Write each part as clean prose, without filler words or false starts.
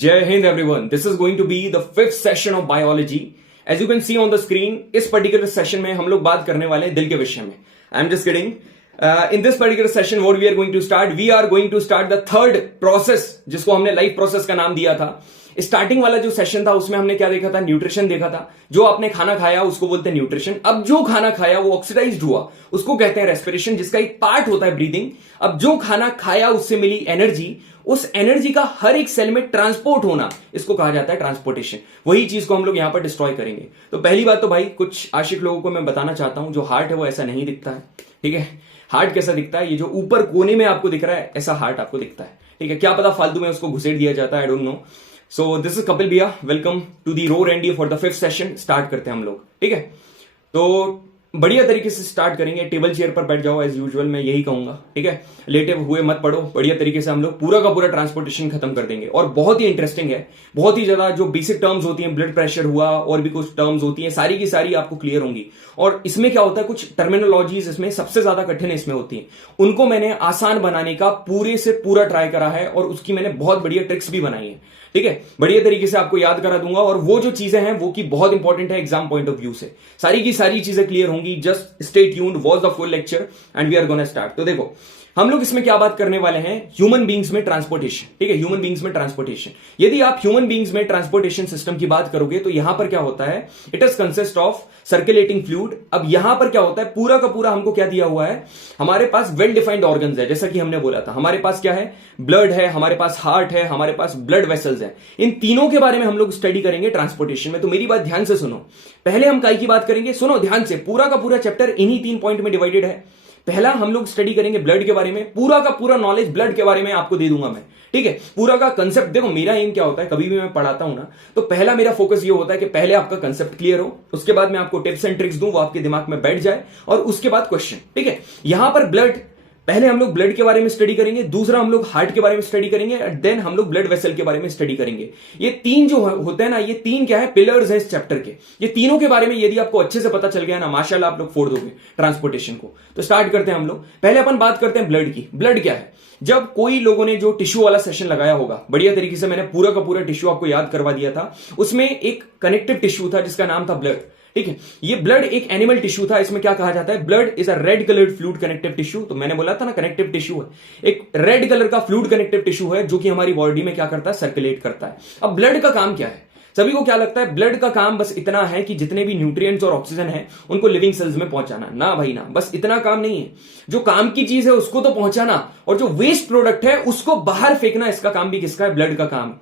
Jai Hind everyone. This is going to be the 5th session of biology. As you can see on the screen, इस particular session में हम लोग बात करने वाले हैं दिल के विषय में. I'm just kidding. In this particular session, what we are going to start? We are going to start the third process, जिसको हमने लाइफ प्रोसेस का नाम दिया था. स्टार्टिंग वाला जो सेशन था उसमें हमने क्या देखा था? न्यूट्रिशन देखा था. जो आपने खाना खाया उसको बोलते हैं न्यूट्रिशन. अब जो खाना खाया वो ऑक्सीडाइज्ड हुआ उसको कहते हैं रेस्पिरेशन, जिसका एक पार्ट होता है ब्रीदिंग. अब जो खाना खाया उससे मिली एनर्जी, उस एनर्जी का हर एक सेल में ट्रांसपोर्ट होना, इसको कहा जाता है ट्रांसपोर्टेशन. वही चीज को हम लोग यहां पर डिस्ट्रॉय करेंगे. तो पहली बात तो भाई कुछ आशिक लोगों को मैं बताना चाहता हूं, जो हार्ट है वो ऐसा नहीं दिखता है. ठीक है, हार्ट कैसा दिखता है? ये जो ऊपर कोने में आपको दिख रहा है ऐसा हार्ट आपको दिखता है. ठीक है, क्या पता फालतू में उसको घुसेड़ दिया जाता है, I don't know. So this is Kapil भैया, welcome to the row and for the 5th session. Start करते हैं हम लोग. ठीक है, तो बढ़िया तरीके से स्टार्ट करेंगे. टेबल चेयर पर बैठ जाओ एज यूजुअल, मैं यही कहूंगा. ठीक है, लेटे हुए मत पड़ो. बढ़िया तरीके से हम लोग पूरा का पूरा ट्रांसपोर्टेशन खत्म कर देंगे. और बहुत ही इंटरेस्टिंग है, बहुत ही ज्यादा जो बेसिक टर्म्स होती हैं, ब्लड प्रेशर हुआ और भी कुछ टर्म्स होती हैं, सारी की सारी आपको क्लियर होंगी. और इसमें क्या होता है, कुछ टर्मिनोलॉजीज इसमें सबसे ज्यादा कठिन इसमें होती हैं, उनको मैंने आसान बनाने का पूरे से पूरा ट्राई करा है और उसकी मैंने बहुत बढ़िया ट्रिक्स भी बनाई है. ठीक है, बढ़िया तरीके से आपको याद करा दूंगा. और वो जो चीजें हैं वो की बहुत इंपॉर्टेंट है एग्जाम पॉइंट ऑफ व्यू से. सारी की सारी चीजें क्लियर होंगी. Just stay tuned, watch the full lecture and we are gonna start. तो देखो हम लोग इसमें क्या बात करने वाले हैं, ह्यूमन बींग्स में ट्रांसपोर्टेशन. ठीक है, ह्यूमन बींग्स में ट्रांसपोर्टेशन. यदि आप ह्यूमन बींग्स में ट्रांसपोर्टेशन सिस्टम की बात करोगे तो यहां पर क्या होता है, it is consist of circulating fluid. अब यहां पर क्या होता है, पूरा का पूरा हमको क्या दिया हुआ है, हमारे पास वेल डिफाइंड ऑर्गन्स है. जैसा कि हमने बोला था, हमारे पास क्या है, ब्लड है, हमारे पास हार्ट है, हमारे पास ब्लड वेसल्स है. इन तीनों के बारे में हम लोग स्टडी करेंगे ट्रांसपोर्टेशन में. तो मेरी बात ध्यान से सुनो. पहले हम काय की बात करेंगे, सुनो ध्यान से. पूरा का पूरा चैप्टर इन्हीं 3 पॉइंट में डिवाइडेड है. पहला हम लोग स्टडी करेंगे ब्लड के बारे में. पूरा का पूरा नॉलेज ब्लड के बारे में आपको दे दूंगा मैं. ठीक है, पूरा का कंसेप्ट. देखो मेरा एम क्या होता है, कभी भी मैं पढ़ाता हूं ना, तो पहला मेरा फोकस ये होता है कि पहले आपका कंसेप्ट क्लियर हो, उसके बाद मैं आपको टिप्स एंड ट्रिक्स दूं, वो आपके दिमाग में बैठ जाए, और उसके बाद क्वेश्चन. ठीक है, यहां पर ब्लड, पहले हम लोग ब्लड के बारे में स्टडी करेंगे, दूसरा हम लोग हार्ट के बारे में स्टडी करेंगे, एंड देन हम लोग ब्लड वेसल के बारे में स्टडी करेंगे. ये तीन जो होते हैं ना, ये तीन क्या है, पिलर्स हैं इस चैप्टर के. ये तीनों के बारे में यदि आपको अच्छे से पता चल गया ना, माशाल्लाह आप लोग फोड़ दोगे ट्रांसपोर्टेशन को. तो स्टार्ट करते हैं हम लोग. पहले अपन बात करते हैं ब्लड की. ब्लड क्या है? जब कोई लोगों ने जो टिश्यू वाला सेशन लगाया होगा, बढ़िया तरीके से मैंने पूरा का पूरा टिश्यू आपको याद करवा दिया था. उसमें एक कनेक्टिव टिश्यू था जिसका नाम था ब्लड. ठीक है, ये ब्लड एक एनिमल टिश्यू था. इसमें क्या कहा जाता है, blood is a red coloured fluid connective tissue. तो मैंने बोला था ना कनेक्टिव टिश्यू है, एक रेड कलर का फ्लूइड कनेक्टिव टिश्यू है जो कि हमारी बॉडी में क्या करता है, सर्कुलेट करता है. अब ब्लड का काम क्या है? सभी को क्या लगता है, ब्लड का काम बस इतना है कि जितने भी न्यूट्रिएंट्स और ऑक्सीजन है उनको लिविंग सेल्स में पहुंचाना. ना भाई ना, बस इतना काम नहीं है. जो काम की चीज है उसको तो पहुंचाना, और जो वेस्ट प्रोडक्ट है उसको बाहर फेंकना, इसका काम भी किसका है, ब्लड का काम.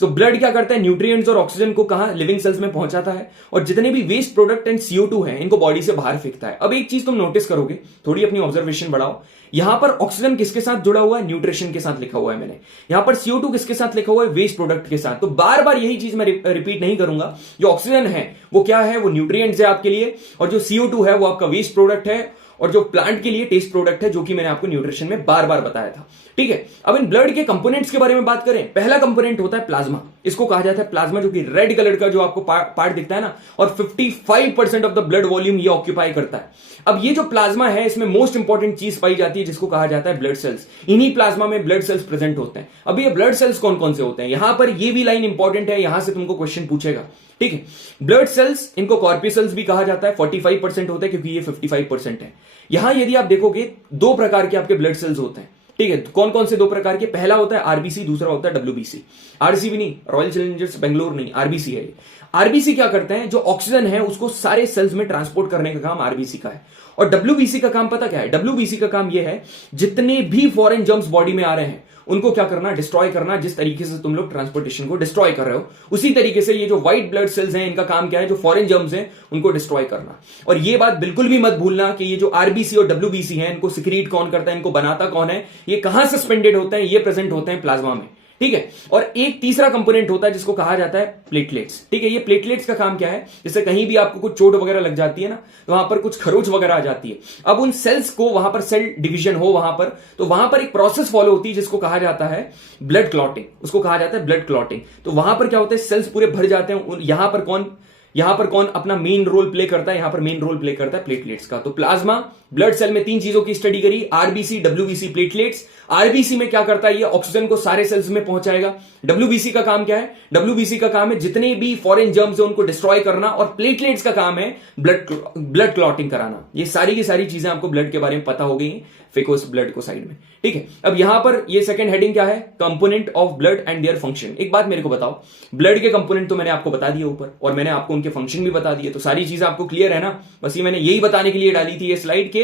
सो ब्लड क्या करता है, न्यूट्रिएंट्स और ऑक्सीजन को कहां, लिविंग सेल्स में पहुंचाता है, और जितने भी वेस्ट प्रोडक्ट एंड CO2 है इनको बॉडी से बाहर फेंकता है. अब एक चीज तुम नोटिस करोगे, थोड़ी अपनी ऑब्जर्वेशन बढ़ाओ. यहां पर ऑक्सीजन किसके साथ जुड़ा हुआ है, न्यूट्रिशन के साथ लिखा हुआ है मैंने. यहां पर CO2 किसके साथ लिखा हुआ है, वेस्ट प्रोडक्ट के साथ. तो बार बार यही चीज मैं रिपीट नहीं करूंगा. जो ऑक्सीजन है वो क्या है, वो न्यूट्रिएंट्स है आपके लिए, और जो CO2 है वो आपका वेस्ट प्रोडक्ट है, और जो प्लांट के लिए टेस्ट प्रोडक्ट है, जो कि मैंने आपको न्यूट्रिशन में बार बार बताया था. ठीक है, अब इन ब्लड के कंपोनेंट्स के बारे में बात करें. पहला कंपोनेंट होता है प्लाज्मा. इसको कहा जाता है प्लाज्मा, जो कि रेड कलर का जो आपको पार्ट दिखता है ना, और 55% ऑफ द ब्लड वॉल्यूम ये ऑक्यूपाई करता है. अब ये जो प्लाज्मा है, इसमें मोस्ट इंपॉर्टेंट चीज पाई जाती है जिसको कहा जाता है ब्लड सेल्स. इन्हीं प्लाज्मा में ब्लड सेल्स प्रेजेंट होते हैं. अब ये ब्लड सेल्स कौन कौन से होते हैं, यहां पर ये भी लाइन इंपॉर्टेंट है, यहां से तुमको क्वेश्चन पूछेगा. ठीक है, ब्लड सेल्स, इनको कॉर्पिसल्स भी कहा जाता है. 45% होते हैं क्योंकि ये 55% है. यहां यदि आप देखोगे 2 प्रकार के आपके ब्लड सेल्स होते हैं. ठीक है, कौन कौन से 2 प्रकार के, पहला होता है आरबीसी, दूसरा होता है WBC. आरसीबी नहीं, रॉयल चैलेंजर्स बेंगलोर नहीं, आरबीसी है. आरबीसी क्या करते हैं, जो ऑक्सीजन है उसको सारे सेल्स में ट्रांसपोर्ट करने का काम आरबीसी का है. और WBC का काम पता क्या है, WBC का काम यह है, जितने भी फॉरेन जर्म्स बॉडी में आ रहे हैं उनको क्या करना, डिस्ट्रॉय करना. जिस तरीके से तुम लोग ट्रांसपोर्टेशन को डिस्ट्रॉय कर रहे हो, उसी तरीके से ये जो व्हाइट ब्लड सेल्स हैं इनका काम क्या है, जो फॉरेन जर्म्स हैं उनको डिस्ट्रॉय करना. और ये बात बिल्कुल भी मत भूलना कि ये जो आरबीसी और WBC है, इनको सिक्रीट कौन करता है, इनको बनाता कौन है, ये कहां सस्पेंडेड होते हैं, ये प्रेजेंट होते हैं प्लाज्मा में. ठीक है, और एक तीसरा कंपोनेंट होता है जिसको कहा जाता है प्लेटलेट्स. ठीक है, ये प्लेटलेट्स का काम क्या है, जैसे कहीं भी आपको कुछ चोट वगैरह लग जाती है ना, तो वहां पर कुछ खरोच वगैरह आ जाती है. अब उन सेल्स को, वहां पर सेल डिवीजन हो वहां पर, तो वहां पर एक प्रोसेस फॉलो होती है जिसको कहा जाता है ब्लड क्लॉटिंग. उसको कहा जाता है ब्लड क्लॉटिंग. तो वहां पर क्या होता है, सेल्स पूरे भर जाते हैं. यहां पर कौन, यहां पर कौन अपना मेन रोल प्ले करता है? यहां पर मेन रोल प्ले करता है प्लेटलेट्स का। तो प्लाज्मा ब्लड सेल में तीन चीजों की स्टडी करी, आरबीसी, डब्ल्यूबीसी, प्लेटलेट्स। आरबीसी में क्या करता है? ये ऑक्सीजन को सारे सेल्स में पहुंचाएगा। डब्ल्यूबीसी का काम क्या है? डब्ल्यूबीसी का काम है जितने भी फॉरेन जर्म्स है उनको डिस्ट्रॉय करना, और प्लेटलेट्स का काम है ब्लड क्लॉटिंग कराना। ये सारी की सारी चीजें आपको ब्लड के बारे में पता हो गई, फेकोस ब्लड को साइड में, ठीक है। अब यहां पर ये सेकंड हेडिंग क्या है? Component of blood and their function. एक बात मेरे को बताओ, ब्लड के कंपोनेंट तो मैंने आपको बता दिए ऊपर, और मैंने आपको उनके फंक्शन भी बता दिए, तो सारी चीजें आपको क्लियर है ना? बस ये मैंने यही बताने के लिए डाली थी ये स्लाइड के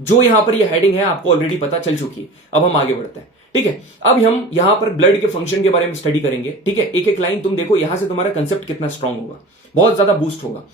जो यहां पर ये हेडिंग है आपको ऑलरेडी पता चल चुकी है। अब हम आगे बढ़ते हैं, ठीक है। अब हम यहां पर ब्लड के फंक्शन के बारे में स्टडी करेंगे, ठीक है। एक एक लाइन तुम देखो, यहां से तुम्हारा कंसेप्ट कितना स्ट्रांग होगा, बहुत ज्यादा बूस्ट होगा।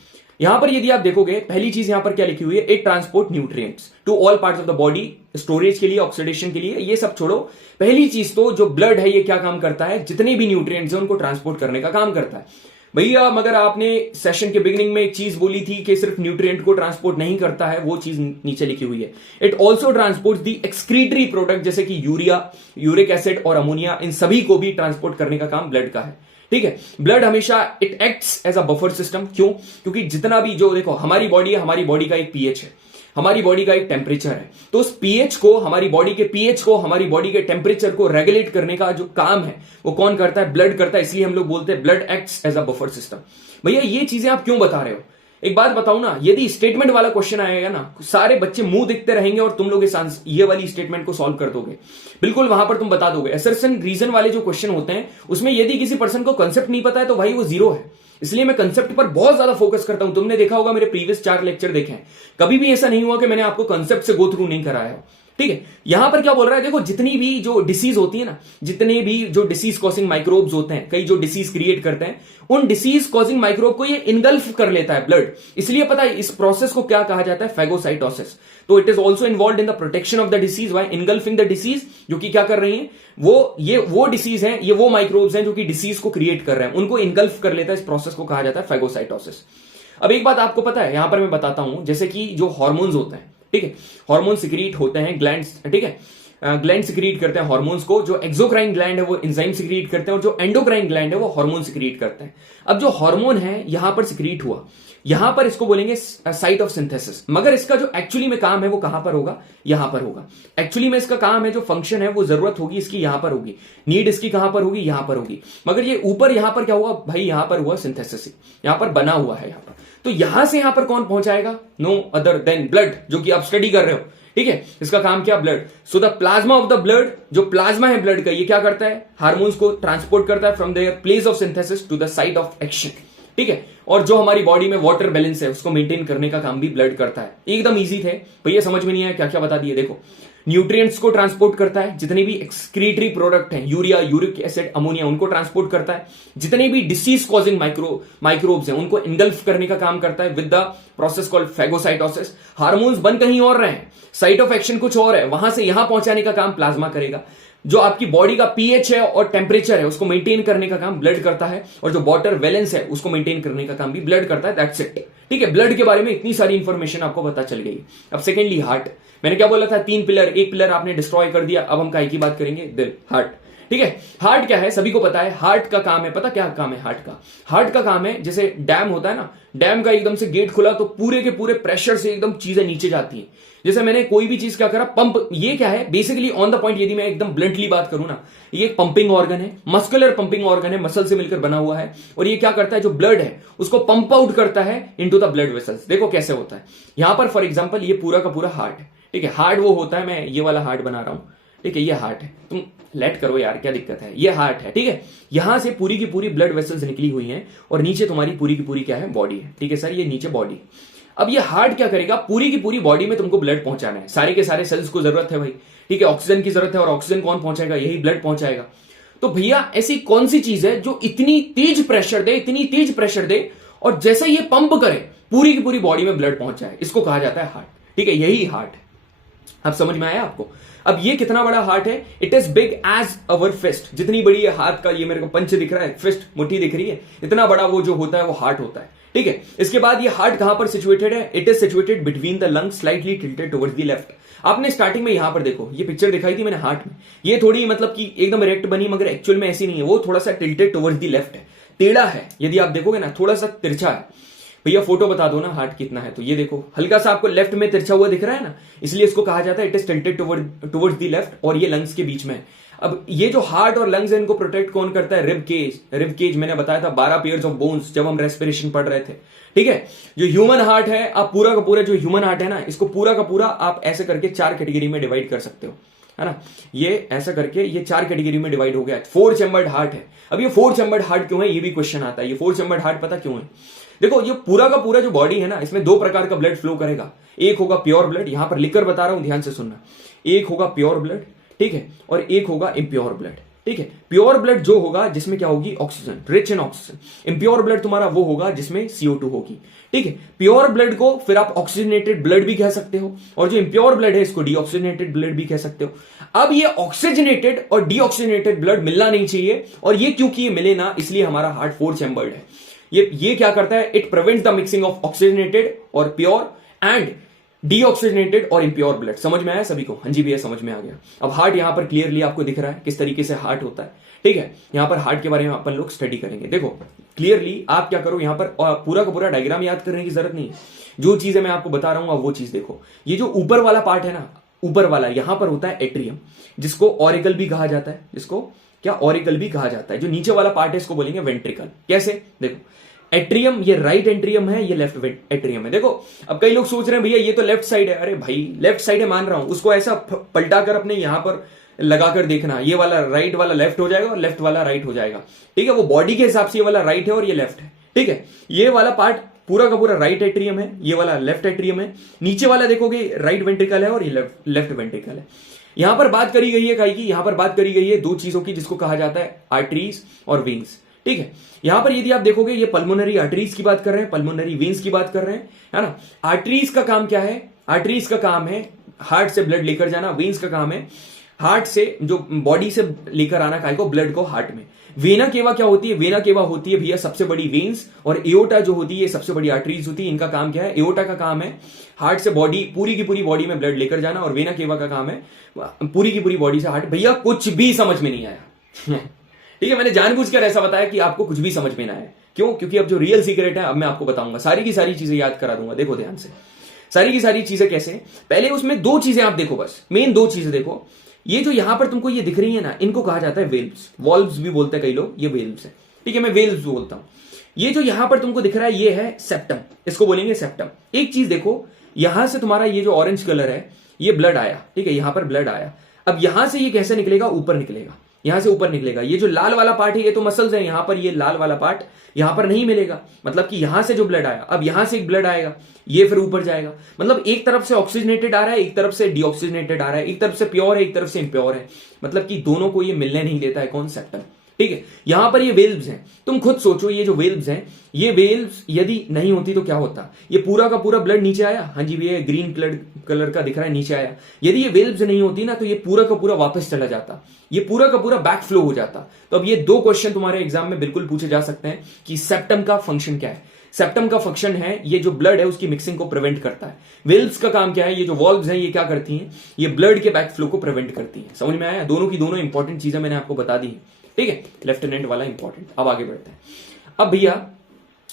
यहां पर यदि आप देखोगे, पहली चीज यहां पर क्या लिखी हुई है? It transport nutrients to all parts of the body, storage के लिए, ऑक्सीडेशन के लिए, ये सब छोड़ो। पहली चीज तो जो ब्लड है ये क्या काम करता है? जितने भी न्यूट्रिएंट्स हैं उनको ट्रांसपोर्ट करने का काम करता है। भैया मगर आपने सेशन के बिगिनिंग में एक चीज बोली थी कि सिर्फ न्यूट्रिएंट को ट्रांसपोर्ट नहीं करता है, वो चीज नीचे लिखी हुई है। It also transport the excretory product, जैसे कि यूरिया, यूरिक एसिड और अमोनिया, इन सभी को भी ट्रांसपोर्ट करने का काम ब्लड का है, ठीक है। ब्लड हमेशा it acts as a buffer system. क्यों? क्योंकि जितना भी जो देखो हमारी बॉडी है, हमारी बॉडी का एक पीएच है, हमारी बॉडी का एक टेम्परेचर है, तो उस पीएच को, हमारी बॉडी के पीएच को, हमारी बॉडी के टेम्परेचर को रेगुलेट करने का जो काम है वो कौन करता है? ब्लड करता है। इसलिए हम लोग बोलते हैं blood acts as a buffer system. भैया ये चीजें आप क्यों बता रहे हो? एक बात बताओ ना, यदि स्टेटमेंट वाला क्वेश्चन आएगा ना, सारे बच्चे मुंह दिखते रहेंगे और तुम लोग ये वाली स्टेटमेंट को सॉल्व कर दोगे, बिल्कुल वहां पर तुम बता दोगे। असर्शन रीजन वाले जो क्वेश्चन होते हैं उसमें यदि किसी पर्सन को कंसेप्ट नहीं पता है तो भाई वो जीरो है। इसलिए मैं कंसेप्ट पर बहुत ज्यादा फोकस करता हूं। तुमने देखा होगा मेरे प्रीवियस 4 लेक्चर देखे हैं, कभी भी ऐसा नहीं हुआ कि मैंने आपको कंसेप्ट से गो थ्रू नहीं कराया हो, ठीक है। यहां पर क्या बोल रहा है? देखो जितनी भी जो डिसीज होती है ना, जितने भी जो डिसीज कॉजिंग माइक्रोब्स होते हैं, कई जो डिसीज क्रिएट करते हैं, उन डिसीज कॉजिंग माइक्रोब को ये इनगल्फ कर लेता है ब्लड। इसलिए पता है इस प्रोसेस को क्या कहा जाता है? फैगोसाइटोसिस। तो it is also involve in the protection of the disease by engulfing the disease, जो कि क्या कर रही है? वो डिसीज है, ये वो माइक्रोब्स हैं जो कि डिसीज को क्रिएट कर रहे हैं, उनको इनगल्फ कर लेता है। इस प्रोसेस को कहा जाता है फैगोसाइटोसिस। अब एक बात आपको पता है, यहां पर मैं बताता हूं, जैसे कि जो हार्मोन्स होते हैं, ठीक है, हार्मोन सिक्रीट होते हैं ग्लैंड्स, ठीक है, ग्लैंड सिक्रीट करते हैं हार्मोन्स को। जो एक्सोक्राइन ग्लैंड है वो एंजाइम सिक्रीट करते हैं, और जो एंडोक्राइन ग्लैंड है वो हार्मोन सिक्रीट करते हैं। अब जो हार्मोन है यहां पर सिक्रीट हुआ, यहां पर इसको बोलेंगे साइट ऑफ सिंथेसिस, मगर इसका जो एक्चुअली में काम है वो कहां पर होगा? यहां पर होगा। एक्चुअली में इसका काम है, जो फंक्शन है वो जरूरत होगी इसकी यहां पर होगी, नीड इसकी कहां पर होगी? यहां पर होगी। मगर ये ऊपर यहां पर क्या हुआ भाई? यहां पर हुआ सिंथेसिस, यहां पर बना हुआ है यहां पर। तो यहां से यहां पर कौन पहुंचाएगा? नो अदर देन ब्लड, जो कि आप स्टडी कर रहे हो, ठीक है। इसका काम क्या? Blood. So the plasma of the blood, जो प्लाज्मा है ब्लड का, ये क्या करता है? हार्मोन्स को ट्रांसपोर्ट करता है from their place of synthesis to the site of action, ठीक है। और जो हमारी बॉडी में वाटर बैलेंस है उसको मेंटेन करने का काम भी ब्लड करता है। एकदम इजी थे भैया, समझ में नहीं आया क्या क्या बता दिए? देखो, न्यूट्रिएंट्स को ट्रांसपोर्ट करता है, जितने भी एक्सक्रीटरी प्रोडक्ट हैं, यूरिया, यूरिक एसिड, अमोनिया, उनको ट्रांसपोर्ट करता है। जितने भी डिसीज कॉजिंग माइक्रोब्स हैं उनको इनगल्फ करने का काम करता है with the process called phagocytosis. Hormones बन कहीं और रहे हैं, साइट ऑफ एक्शन कुछ और है, वहां से यहां पहुंचाने का काम प्लाज्मा करेगा। जो आपकी बॉडी का पीएच है और टेम्परेचर है उसको मेंटेन करने का काम ब्लड करता है, और जो वाटर बैलेंस है उसको मेंटेन करने का काम भी ब्लड करता है। दैट्स इट, ठीक है। ब्लड के बारे में इतनी सारी इंफॉर्मेशन आपको पता चल गई। अब सेकेंडली हार्ट, मैंने क्या बोला था? 3 पिलर, एक पिलर आपने डिस्ट्रॉय कर दिया। अब हम काहे की बात करेंगे? दिल, हार्ट, ठीक है। हार्ट क्या है? सभी को पता है हार्ट का काम है, पता क्या काम है हार्ट का? हार्ट का काम है, जैसे डैम होता है ना, डैम का एकदम से गेट खुला तो पूरे के पूरे प्रेशर से एकदम चीजें नीचे जाती हैं। जैसे मैंने कोई भी चीज क्या करा, पंप, ये क्या है बेसिकली ऑन द पॉइंट, यदि मैं एकदम ब्लंटली बात करूं ना, ये एक पंपिंग ऑर्गन है, मस्कुलर पंपिंग ऑर्गन है, मसल से मिलकर बना हुआ है, और ये क्या करता है? जो ब्लड है उसको पंप आउट करता है इनटू द ब्लड वेसल्स। देखो कैसे होता है। यहां पर फॉर एग्जांपल ये पूरा का पूरा हार्ट है, ठीक है। हार्ट वो होता है, मैं ये वाला हार्ट बना रहा हूं, ठीक है, ये हार्ट है, तुम लेट करो यार, क्या दिक्कत है? ये हार्ट है, ठीक है। यहां से पूरी की पूरी ब्लड वेसल्स निकली हुई हैं, और नीचे तुम्हारी पूरी की पूरी क्या है? बॉडी है, ठीक है सर, ये नीचे बॉडी। अब ये हार्ट क्या करेगा? पूरी की पूरी बॉडी में तुमको ब्लड पहुंचाना है, सारे के सारे सेल्स को जरूरत है भाई, ठीक है, ऑक्सीजन की जरूरत है, और ऑक्सीजन कौन पहुंचाएगा? यही ब्लड पहुंचाएगा। तो भैया ऐसी कौन सी चीज है जो इतनी तेज प्रेशर दे, इतनी तेज प्रेशर दे, और जैसे ये पंप करे पूरी की पूरी बॉडी में ब्लड पहुंच जाए? इसको कहा जाता है हार्ट, ठीक है, यही हार्ट है। अब समझ में आया आपको? अब ये कितना बड़ा हार्ट है? It is big as our fist. जितनी बड़ी है हाथ का, ये मेरे को पंच दिख रहा है, फिस्ट मुट्ठी दिख रही है, इतना बड़ा वो जो होता है वो हार्ट होता है, ठीक है। इसके बाद ये हार्ट कहां पर सिचुएटेड है? It is situated between the lungs, slightly tilted towards the left. आपने स्टार्टिंग में यहां पर देखो, ये पिक्चर दिखाई थी मैंने हार्ट में, ये थोड़ी मतलब कि एकदम इरेक्ट बनी, मगर एक्चुअल में ऐसी नहीं है, वो थोड़ा सा टिल्टेड टुवर्ड्स द लेफ्ट है, टेढ़ा है। यदि आप देखोगे ना, थोड़ा सा तिरछा है। भैया फोटो बता दो ना हार्ट कितना है, तो ये देखो हल्का सा आपको लेफ्ट में तिरछा हुआ दिख रहा है ना, इसलिए इसको कहा जाता है it is tilted towards the left, और ये लंग्स के बीच में है। अब ये जो हार्ट और लंग्स है इनको प्रोटेक्ट कौन करता है? Rib cage. रिब केज मैंने बताया था 12 पेयर्स ऑफ बोन्स जब हम रेस्पिरेशन पढ़ रहे थे, ठीक है। जो ह्यूमन हार्ट है, आप पूरा का पूरा जो ह्यूमन हार्ट है ना, इसको पूरा का पूरा आप ऐसे करके 4 कैटेगरी में डिवाइड कर सकते हो, है ना। ये ऐसा करके ये 4 कैटेगरी में डिवाइड हो गया। 4 चैम्बर्ड हार्ट है। अब ये 4 चैम्बर्ड हार्ट क्यों है, ये भी क्वेश्चन आता है। ये 4 चैम्बर्ड हार्ट पता क्यों है? देखो ये पूरा का पूरा जो बॉडी है ना, इसमें 2 प्रकार का ब्लड फ्लो करेगा। एक होगा प्योर ब्लड, यहां पर लिखकर बता रहा हूं, ध्यान से सुनना। एक होगा प्योर ब्लड, ठीक है, और एक होगा इम्प्योर ब्लड, ठीक है। प्योर ब्लड जो होगा जिसमें क्या होगी? Oxygen, rich in oxygen. Impure blood तुम्हारा वो होगा जिसमें CO2 होगी, ठीक है। प्योर ब्लड को फिर आप ऑक्सीजनेटेड ब्लड भी कह सकते हो, और जो इम्प्योर ब्लड है इसको डीऑक्सीजनेटेड ब्लड भी कह सकते हो। अब ये ऑक्सीजनेटेड और डीऑक्सीजनेटेड ब्लड मिलना नहीं चाहिए, और ये क्योंकि ये मिले ना, इसलिए हमारा हार्ट 4 चैम्बर्ड है। ये क्या करता है? It prevents the mixing of oxygenated और प्योर एंड डीऑक्सीजनेटेड और इम्प्योर ब्लड। समझ में आया सभी को? हाँ जी भैया समझ में आ गया। अब हार्ट यहां पर क्लियरली आपको दिख रहा है किस तरीके से हार्ट होता है, ठीक है। यहां पर हार्ट के बारे में अपन लोग स्टडी करेंगे। देखो क्लियरली आप क्या करो, यहां पर पूरा का पूरा डायग्राम याद करने की जरूरत नहीं है। जो चीजें मैं आपको बता रहा हूं वो चीज देखो। ये जो ऊपर वाला पार्ट है ना, ऊपर वाला, यहां पर होता है एट्रियम, जिसको ऑरिकल भी कहा जाता है। जिसको क्या? ऑरिकल भी कहा जाता है। जो नीचे वाला पार्ट है इसको बोलेंगे वेंट्रिकल। कैसे? देखो एट्रियम, ये राइट एट्रियम है, ये लेफ्ट एट्रियम है। देखो अब कई लोग सोच रहे हैं भैया ये तो लेफ्ट साइड है। अरे भाई लेफ्ट साइड है मान रहा हूं, उसको ऐसा पलटा कर अपने यहां पर लगाकर देखना, ये वाला राइट वाला लेफ्ट हो जाएगा और लेफ्ट वाला राइट हो जाएगा, ठीक है। वो बॉडी के हिसाब से ये वाला राइट है और ये लेफ्ट है, ठीक है। ये वाला पार्ट पूरा का पूरा राइट एट्रियम है, ये वाला लेफ्ट एट्रियम है। नीचे वाला देखोगे राइट वेंट्रिकल है और ये लेफ्ट वेंट्रिकल है। यहां पर बात करी गई है काई की? यहां पर बात करी गई है 2 चीजों की, जिसको कहा जाता है आर्टरीज और वेन्स, ठीक है। यहां पर यदि आप देखोगे ये पल्मोनरी आर्टरीज की बात कर रहे हैं, पल्मोनरी वेन्स की बात कर रहे हैं, है ना। आर्टरीज का काम क्या है? आर्टरीज का काम है हार्ट से ब्लड लेकर जाना। वेन्स का काम है हार्ट से, जो बॉडी से लेकर आना काय को, ब्लड को हार्ट में। वेना केवा क्या होती है? वेना केवा होती है भैया सबसे बड़ी वेन्स, और एओटा जो होती है सबसे बड़ी आर्टरीज होती है। इनका काम क्या है? एओटा का काम है हार्ट से बॉडी, पूरी की पूरी बॉडी में ब्लड लेकर जाना, और वेना केवा का काम है पूरी की पूरी बॉडी से हार्ट। भैया कुछ भी समझ में नहीं आया ठीक है, मैंने जानबूझकर ऐसा बताया कि आपको कुछ भी समझ में ना आए। क्यों? क्योंकि अब जो रियल सीक्रेट है अब मैं आपको बताऊंगा, सारी की सारी चीजें याद करा दूंगा। देखो ध्यान से, सारी की सारी चीजें कैसे। पहले उसमें 2 चीजें आप देखो, बस मेन 2 चीजें देखो। ये जो यहां पर तुमको ये दिख रही है ना, इनको कहा जाता है वेल्व्स। वॉल्व्स भी बोलते हैं कई लोग, ये वेल्व्स है, ठीक है। मैं वेल्व्स बोलता हूं। ये जो यहां पर तुमको दिख रहा है ये है सेप्टम, इसको बोलेंगे सेप्टम। एक चीज देखो, यहां से तुम्हारा ये जो ऑरेंज कलर है, ये ब्लड आया, ठीक है, यहां पर ब्लड आया। अब यहां से ये कैसे निकलेगा? ऊपर निकलेगा, यहां से ऊपर निकलेगा। ये जो लाल वाला पार्ट है ये तो मसल्स है, यहां पर ये लाल वाला पार्ट यहां पर नहीं मिलेगा, मतलब कि यहां से जो ब्लड आया, अब यहां से एक ब्लड आएगा, ये फिर ऊपर जाएगा। मतलब एक तरफ से ऑक्सीजनेटेड आ रहा है, एक तरफ से डीऑक्सीजनेटेड आ रहा है, एक तरफ से प्योर है, एक तरफ से इम्प्योर है, मतलब कि दोनों को ये मिलने नहीं देता है। कौन? सेप्टम, ठीक है। यहां पर ये वेल्व्स हैं, तुम खुद सोचो, ये जो वेल्व्स हैं, ये वेल्व्स यदि नहीं होती तो क्या होता? ये पूरा का पूरा ब्लड नीचे आया, हाँ जी भैया ग्रीन कलर का दिख रहा है, नीचे आया। यदि ये वेल्व्स नहीं होती ना, तो ये पूरा का पूरा वापस चला जाता, ये पूरा का पूरा बैक फ्लो हो जाता। तो अब ये 2 क्वेश्चन तुम्हारे एग्जाम में बिल्कुल पूछे जा सकते हैं कि सेप्टम का फंक्शन क्या है। सेप्टम का फंक्शन है, ये जो ब्लड है उसकी मिक्सिंग को प्रिवेंट करता है। वेल्व्स का काम क्या है? ये जो वॉल्व्स हैं ये क्या करती हैं? ये ब्लड के बैक फ्लो को प्रिवेंट करती हैं। समझ में आया? दोनों की दोनों इंपॉर्टेंट चीजें मैंने आपको बता दी है, ठीक है। लेफ्टिनेंट वाला इंपॉर्टेंट। अब आगे बढ़ते हैं। अब भैया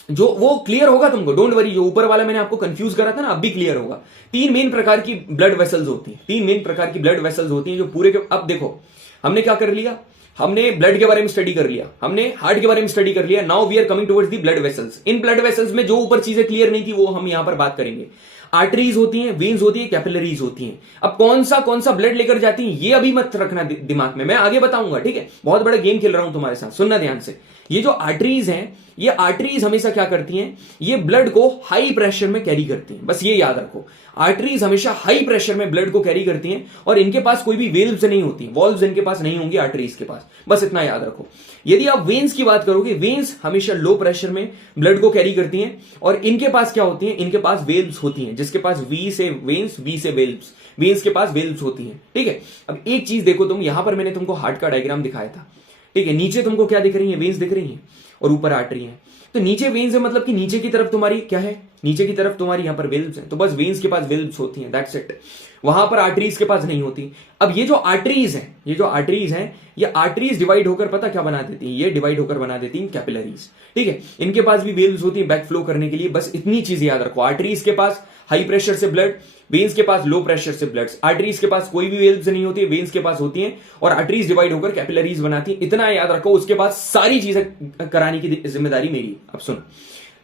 जो वो क्लियर होगा तुमको, डोंट वरी। जो ऊपर वाला मैंने आपको कंफ्यूज करा था ना, अब भी क्लियर होगा। 3 मेन प्रकार की ब्लड वेसल्स होती हैं, 3 मेन प्रकार की ब्लड वेसल्स होती हैं जो पूरे के। अब देखो हमने क्या कर लिया, हमने ब्लड के बारे में स्टडी कर लिया, हमने हार्ट के बारे में स्टडी कर लिया। Now we are coming towards the blood vessels. इन ब्लड वेसल्स में जो ऊपर चीजें क्लियर नहीं थी वो हम यहां पर बात करेंगे। आर्टरीज होती हैं, वेन्स होती है, कैपिलरीज होती हैं। अब कौन सा ब्लड लेकर जाती हैं ये अभी मत रखना दिमाग में, मैं आगे बताऊंगा, ठीक है। बहुत बड़ा गेम खेल रहा हूं तुम्हारे साथ, सुनना ध्यान से। ये जो आर्टरीज हैं, ये आर्टरीज हमेशा क्या करती हैं? ये ब्लड को हाई प्रेशर में कैरी करती हैं, बस ये याद रखो। आर्टरीज हमेशा हाई प्रेशर में ब्लड को कैरी करती हैं, और इनके पास कोई भी वेल्व्स नहीं होती, वॉल्व्स इनके पास नहीं होंगी आर्टरीज के पास, बस इतना याद रखो। यदि आप वेन्स की बात करोगे, वेन्स हमेशा लो प्रेशर में ब्लड को कैरी करती हैं, और इनके पास क्या होती हैं? इनके पास वेल्व्स होती हैं, जिसके पास वी से वेन्स, वी से वेल्व्स, वेन्स के पास वेल्व्स होती हैं, ठीक है। अब एक चीज देखो तुम, यहां पर मैंने तुमको हार्ट का डायग्राम दिखाया था, ठीक है, नीचे तुमको क्या दिख रही है, वेन्स दिख रही हैं, और ऊपर आर्टरी है। तो नीचे वेन्स है मतलब कि नीचे की तरफ तुम्हारी क्या है, नीचे की तरफ तुम्हारी यहां पर वेल्व्स हैं, तो बस वेन्स के पास वेल्व्स होती हैं, दैट्स इट। वहां पर आर्टरीज के पास नहीं होती। अब ये जो आर्टरीज हैं, ये आर्टरीज डिवाइड होकर पता क्या बना देती हैं, ये डिवाइड होकर बना देती हैं कैपिलरीज। ठीक है, इनके पास भी वेल्व्स होती हैं बैक फ्लो करने के लिए। बस इतनी चीजें याद रखो, आर्टरीज के पास हाई प्रेशर से ब्लड, वेन्स के पास लो प्रेशर से ब्लड। आर्टरीज के पास कोई भी वेल्व्स नहीं होती है, वेन्स के पास होती हैं, और आर्टरीज डिवाइड होकर कैपिलरीज बनाती हैं। इतना याद रखो, उसके बाद सारी चीजें कराने की जिम्मेदारी मेरी। अब सुनो,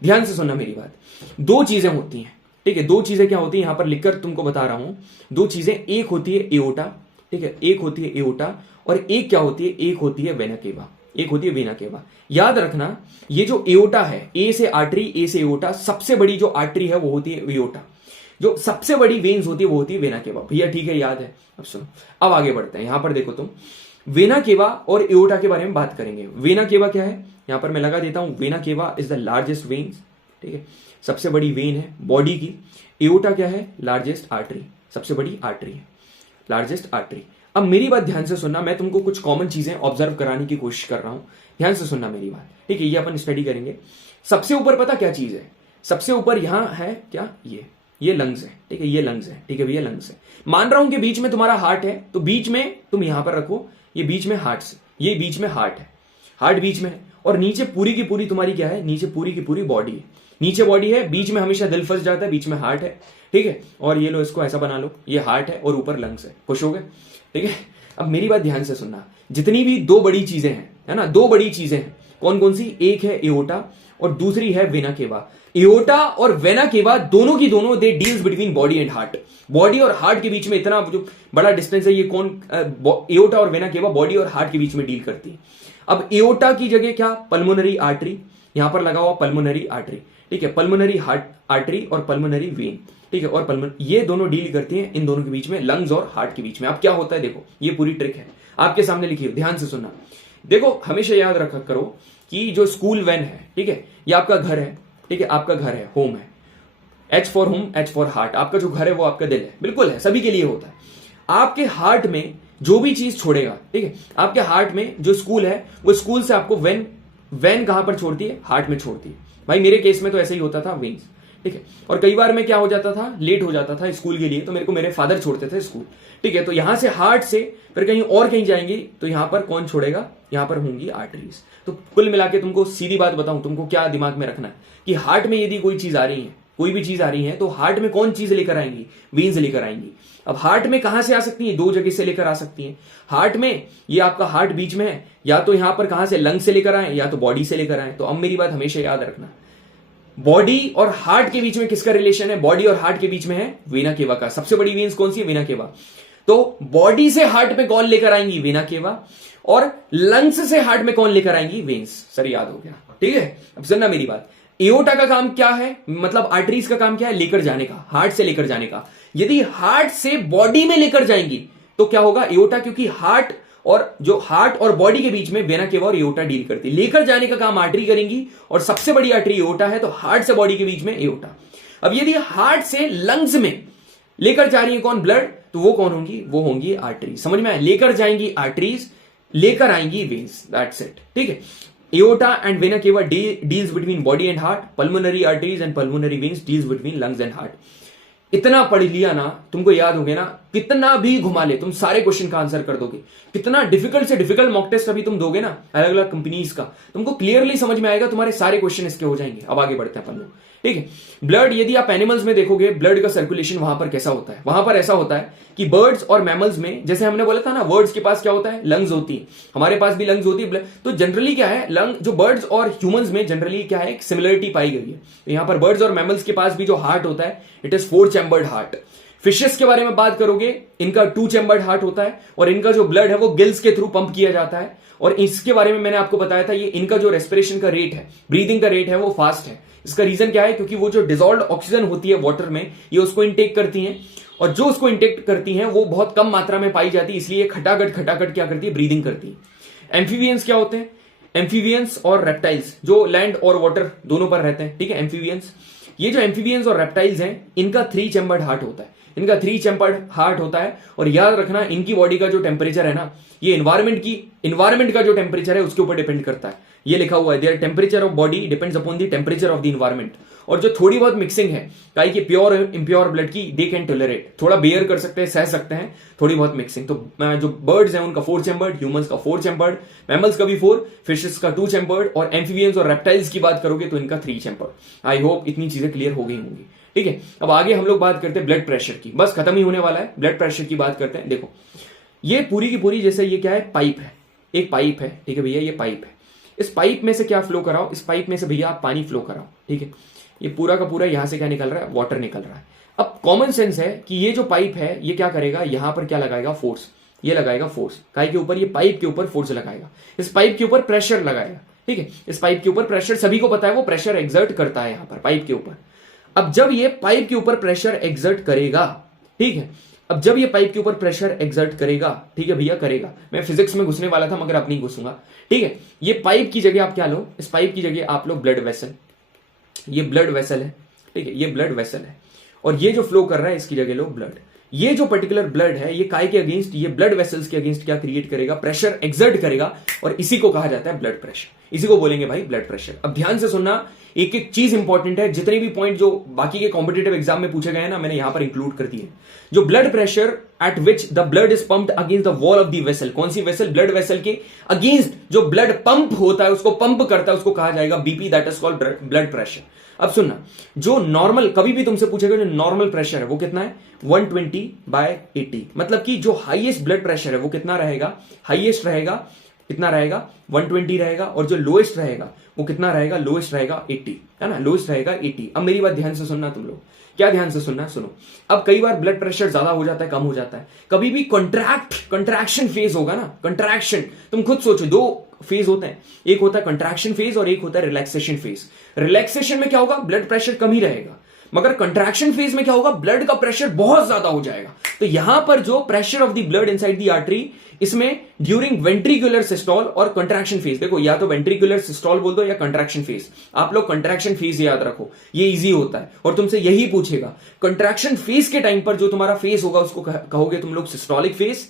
ध्यान से सुनना मेरी बात। दो चीजें होती हैं, ठीक है, दो चीजें क्या होती है, यहां पर लिखकर तुमको बता रहा हूं। दो चीजें, एक होती है एओर्टा, ठीक है, एक होती है एओर्टा, और एक क्या होती है, एक होती है वेना केवा, एक होती है वेना केवा। याद रखना, ये जो एओर्टा है, ए से आर्टरी, ए से एओर्टा, सबसे बड़ी जो आर्टरी है वो होती है एओर्टा। जो सबसे बड़ी वेन्स होती है वो होती है वेना केवा। भैया ठीक है, याद है। अब सुनो, अब आगे बढ़ते हैं। यहां पर देखो तुम, वेना केवा और एओर्टा के बारे में बात करेंगे। वेना केवा क्या है, यहां पर मैं लगा देता हूं, vena cava is the largest veins, ठीक है, सबसे बड़ी वेन है बॉडी की। एओर्टा क्या है, लार्जेस्ट आर्टरी, सबसे बड़ी आर्टरी है, लार्जेस्ट आर्टरी। अब मेरी बात ध्यान से सुनना, मैं तुमको कुछ कॉमन चीजें ऑब्जर्व कराने की कोशिश कर रहा हूं, ध्यान से सुनना मेरी बात, ठीक है। ये अपन स्टडी करेंगे। सबसे ऊपर पता क्या चीज है, सबसे ऊपर यहां है क्या, ये लंग्स है, ठीक है, ये लंग्स है, ठीक है भैया, लंग्स है। मान रहा हूं कि बीच में तुम्हारा हार्ट है, तो बीच में तुम यहां पर रखो, ये बीच में हार्ट से, ये बीच में हार्ट है, हार्ट बीच में है, और नीचे पूरी की पूरी तुम्हारी क्या है, नीचे पूरी की पूरी बॉडी है। नीचे बॉडी है, बीच में हमेशा दिल फंस जाता है, बीच में हार्ट है, ठीक है। और ये लो, इसको ऐसा बना लो, ये हार्ट है और ऊपर लंग्स है। खुश हो गए, ठीक है। अब मेरी बात ध्यान से सुनना, जितनी भी दो बड़ी चीजें हैं, है ना, दो बड़ी चीजें हैं, कौन कौन सी, एक है एओर्टा और दूसरी है वेना केवा। एओर्टा और वेना केवा दोनों की दोनों दे deals between body and heart. Body और हार्ट के बीच में इतना जो बड़ा डिस्टेंस है, ये कौन, एओर्टा और वेना केवा बॉडी और हार्ट के बीच में डील करती है। अब एओर्टा की जगह क्या, पल्मोनरी आर्टरी, यहां पर लगा हुआ पल्मोनरी आर्टरी, ठीक है, पल्मोनरी हार्ट आर्टरी और पल्मोनरी वेन, ठीक है, और ये दोनों डील करती हैं इन दोनों के बीच में, लंग्स और हार्ट के बीच में। अब क्या होता है देखो, ये पूरी ट्रिक है आपके सामने लिखी है, ध्यान से सुनना। देखो, हमेशा याद रखा करो कि जो स्कूल वैन है, ठीक है, ये आपका घर है, ठीक है, आपका घर है, होम है, H for home, H for heart. आपका जो घर है वो आपका दिल है, बिल्कुल है, सभी के लिए होता है। आपके हार्ट में जो भी चीज छोड़ेगा, ठीक है, आपके हार्ट में जो स्कूल है, वो स्कूल से आपको वैन कहां पर छोड़ती है, हार्ट में छोड़ती है। भाई मेरे केस में तो ऐसे ही होता था, वेन्स, ठीक है। और कई बार मैं क्या हो जाता था, लेट हो जाता था स्कूल के लिए, तो मेरे को मेरे फादर छोड़ते थे स्कूल, ठीक है। तो यहां से हार्ट से फिर कहीं और कहीं जाएंगे, तो यहां पर कौन छोड़ेगा, यहां पर होंगी आर्टरीज। तो कुल मिला के तुमको सीधी बात बताऊं, तुमको क्या दिमाग में रखना है कि हार्ट में यदि कोई चीज आ रही है, कोई भी चीज आ रही है, तो हार्ट में कौन चीज लेकर आएंगी, वेन्स लेकर आएंगी। अब हार्ट में कहां से आ सकती है, दो जगह से लेकर आ सकती है। हार्ट में, ये आपका हार्ट बीच में है, या तो यहां पर कहां से, लंग से लेकर आए, या तो बॉडी से लेकर आए। तो अब मेरी बात हमेशा याद रखना, बॉडी और हार्ट के बीच में किसका रिलेशन है, बॉडी और हार्ट के बीच में है वेना केवा का। सबसे बड़ी वेन्स कौन सी है, वेना केवा। तो बॉडी से हार्ट में कौन लेकर आएंगी, वेना केवा, और लंग्स से हार्ट में कौन लेकर आएंगी, वेन्स। सर याद हो गया, ठीक है। अब सुनना मेरी बात, एओर्टा का काम क्या है, मतलब आर्टरीज का काम क्या है, लेकर जाने का, हार्ट से लेकर जाने का। यदि हार्ट से बॉडी में लेकर जाएंगी तो क्या होगा, एओर्टा, क्योंकि हार्ट और बॉडी के बीच में वेना केवा और एओर्टा डील करती है। लेकर जाने का काम आर्टरी करेंगी, और सबसे बड़ी आर्टरी एओर्टा है, तो हार्ट से बॉडी के बीच में एओर्टा। अब यदि हार्ट से लंग्स में लेकर जा रही है कौन, ब्लड, तो वो कौन होंगी, वो होंगी आर्टरी। समझ में आया, लेकर जाएंगी आर्टरीज, लेकर आएंगी वेन्स, दैट्स इट, ठीक है। Aorta and vena cava deals between body and heart, pulmonary arteries and pulmonary veins deals between lungs and heart. इतना पढ़ लिया ना, तुमको याद हो गया ना, कितना भी घुमा ले तुम सारे क्वेश्चन का आंसर कर दोगे। कितना डिफिकल्ट से डिफिकल्ट मॉक टेस्ट अभी तुम दोगे ना, अलग अलग कंपनीज का, तुमको क्लियरली समझ में आएगा, तुम्हारे सारे क्वेश्चन इसके हो जाएंगे। अब आगे बढ़ते हैं अपन लोग, ठीक है। ब्लड, यदि आप एनिमल्स में देखोगे ब्लड का सर्कुलेशन वहां पर कैसा होता है, वहां पर ऐसा होता है कि बर्ड्स और मैमल्स में, जैसे हमने बोला था ना, बर्ड्स के पास क्या होता है, लंग्स होती है, हमारे पास भी लंग्स होती है। तो जनरली क्या है, लंग जो बर्ड्स और ह्यूमंस में जनरली क्या है, एक सिमिलरिटी पाई गई है। तो यहां पर बर्ड्स और मैमल्स के पास भी जो हार्ट होता है, it is 4 chambered heart. Fishes के बारे में बात करोगे, इनका 2 चैम्बर्ड हार्ट होता है, और इनका जो ब्लड है वो गिल्स के थ्रू पंप किया जाता है। और इसके बारे में मैंने आपको बताया था, ये इनका जो रेस्पिरेशन का रेट है, ब्रीदिंग का रेट है, वो फास्ट है। इसका रीजन क्या है, क्योंकि वो जो डिसॉल्व्ड ऑक्सीजन होती है वाटर में, ये उसको इंटेक करती हैं, और जो उसको इंटेक करती हैं वो बहुत कम मात्रा में पाई जाती है, इसलिए खटाखट क्या करती है, ब्रीदिंग करती है। एम्फीबियंस क्या होते हैं, एम्फीबियंस और रेप्टाइल्स जो लैंड और वाटर दोनों पर रहते हैं, ठीक है, एम्फीबियंस। ये जो एम्फीबियंस और रेप्टाइल्स हैं, इनका 3 चैम्बर्ड हार्ट होता है। इनका 3 चैम्बर्ड हार्ट होता है। और याद रखना इनकी बॉडी का जो टेम्परेचर है ना, ये इन्वायरमेंट का जो टेम्परेचर है उसके ऊपर डिपेंड करता है। ये लिखा हुआ है, their temperature of body depends upon the temperature of the environment. और जो थोड़ी बहुत मिक्सिंग है काई की प्योर इम्प्योर ब्लड की, दे कैन टॉलरेट, थोड़ा बेयर कर सकते हैं, सह सकते हैं थोड़ी बहुत मिक्सिंग। तो जो बर्ड्स हैं उनका 4 चैम्बर्ड, ह्यूमंस का 4 चैम्बर्ड, मैमल्स का भी 4, फिशेस का 2 चैम्बर्ड, और एम्फीबियंस और रेप्टाइल्स की बात करोगे तो इनका 3 चैम्बर्ड। आई होप इतनी चीजें क्लियर हो गई होंगी। ठीक है, अब आगे हम लोग बात करते हैं ब्लड प्रेशर की, बस खत्म ही होने वाला है, ब्लड प्रेशर की बात करते हैं। देखो ये पूरी की पूरी, जैसे ये क्या है, पाइप है, एक पाइप है, ठीक है भैया, ये पाइप है। इस पाइप में से क्या फ्लो कराओ, इस पाइप में से भैया आप पानी फ्लो कराओ। ठीक है, ये पूरा का पूरा यहां से क्या निकल रहा है, वाटर निकल रहा है। अब कॉमन सेंस है कि ये जो पाइप है ये क्या करेगा, यहां पर क्या लगाएगा, फोर्स, ये लगाएगा फोर्स, काय के ऊपर, ये पाइप के ऊपर फोर्स लगाएगा, इस पाइप के ऊपर प्रेशर लगाएगा। ठीक है, इस पाइप के ऊपर प्रेशर, सभी को पता है वो प्रेशर एक्सर्ट करता है यहां पर पाइप के ऊपर। अब जब ये पाइप के ऊपर प्रेशर एक्सर्ट करेगा, ठीक है, अब जब ये पाइप के ऊपर प्रेशर एक्सर्ट करेगा, ठीक है भैया, करेगा, मैं फिजिक्स में घुसने वाला था मगर अब नहीं घुसूंगा। ठीक है, ये पाइप की जगह आप क्या लो, इस पाइप की जगह आप लो ब्लड वेसल, ये ब्लड वेसल है। ठीक है, ये ब्लड वेसल है, और ये जो फ्लो कर रहा है इसकी जगह लो ब्लड। ये जो पर्टिकुलर ब्लड है ये काय के अगेंस्ट, ये ब्लड वेसल्स के अगेंस्ट क्या क्रिएट करेगा, प्रेशर एक्सर्ट करेगा, और इसी को कहा जाता है ब्लड प्रेशर, इसी को बोलेंगे भाई ब्लड प्रेशर। अब ध्यान से सुनना, एक एक चीज इंपॉर्टेंट है, जितने भी पॉइंट जो बाकी के कॉम्पिटेटिव एग्जाम में पूछे गए हैं ना, मैंने यहां पर इंक्लूड कर दिए। जो blood pressure at which the blood is pumped against the wall of the vessel, कौन सी वेसल, ब्लड वेसल के अगेंस्ट जो ब्लड पंप होता है, उसको पंप करता है, उसको कहा जाएगा BP, that is called blood pressure. अब सुनना, जो नॉर्मल, कभी भी तुमसे पूछेगा जो नॉर्मल प्रेशर है वो कितना है, 120/80, मतलब कि जो हाईएस्ट ब्लड प्रेशर है वो कितना रहेगा, हाईएस्ट रहेगा कितना रहेगा, 120 रहेगा, और जो लोएस्ट रहेगा वो कितना रहेगा, लोएस्ट रहेगा 80, है ना, लोएस्ट रहेगा 80। अब मेरी बात ध्यान से सुनना तुम लोग, क्या ध्यान से सुनना, सुनो। अब कई बार ब्लड प्रेशर ज्यादा हो जाता है, कम हो जाता है, कभी भी कंट्रैक्शन फेज होगा ना, कंट्रैक्शन, तुम खुद सोचो, 2 फेज होते हैं, एक होता है कंट्रैक्शन फेज और एक होता है रिलैक्सेशन फेज। रिलैक्सेशन में क्या होगा, ब्लड प्रेशर कम ही रहेगा, मगर कंट्रैक्शन फेज में क्या होगा, ब्लड का प्रेशर बहुत ज्यादा हो जाएगा। तो यहां पर जो pressure of the blood inside the artery, इसमें ड्यूरिंग वेंट्रिकुलर सिस्टोल और कंट्रैक्शन फेज, देखो या तो वेंट्रिकुलर सिस्टोल बोल दो या कंट्रैक्शन फेज, आप लोग कंट्रैक्शन फेज याद रखो, ये इजी होता है, और तुमसे यही पूछेगा। कंट्रैक्शन फेज के टाइम पर जो तुम्हारा फेज होगा उसको कहोगे तुम लोग सिस्टोलिक फेज,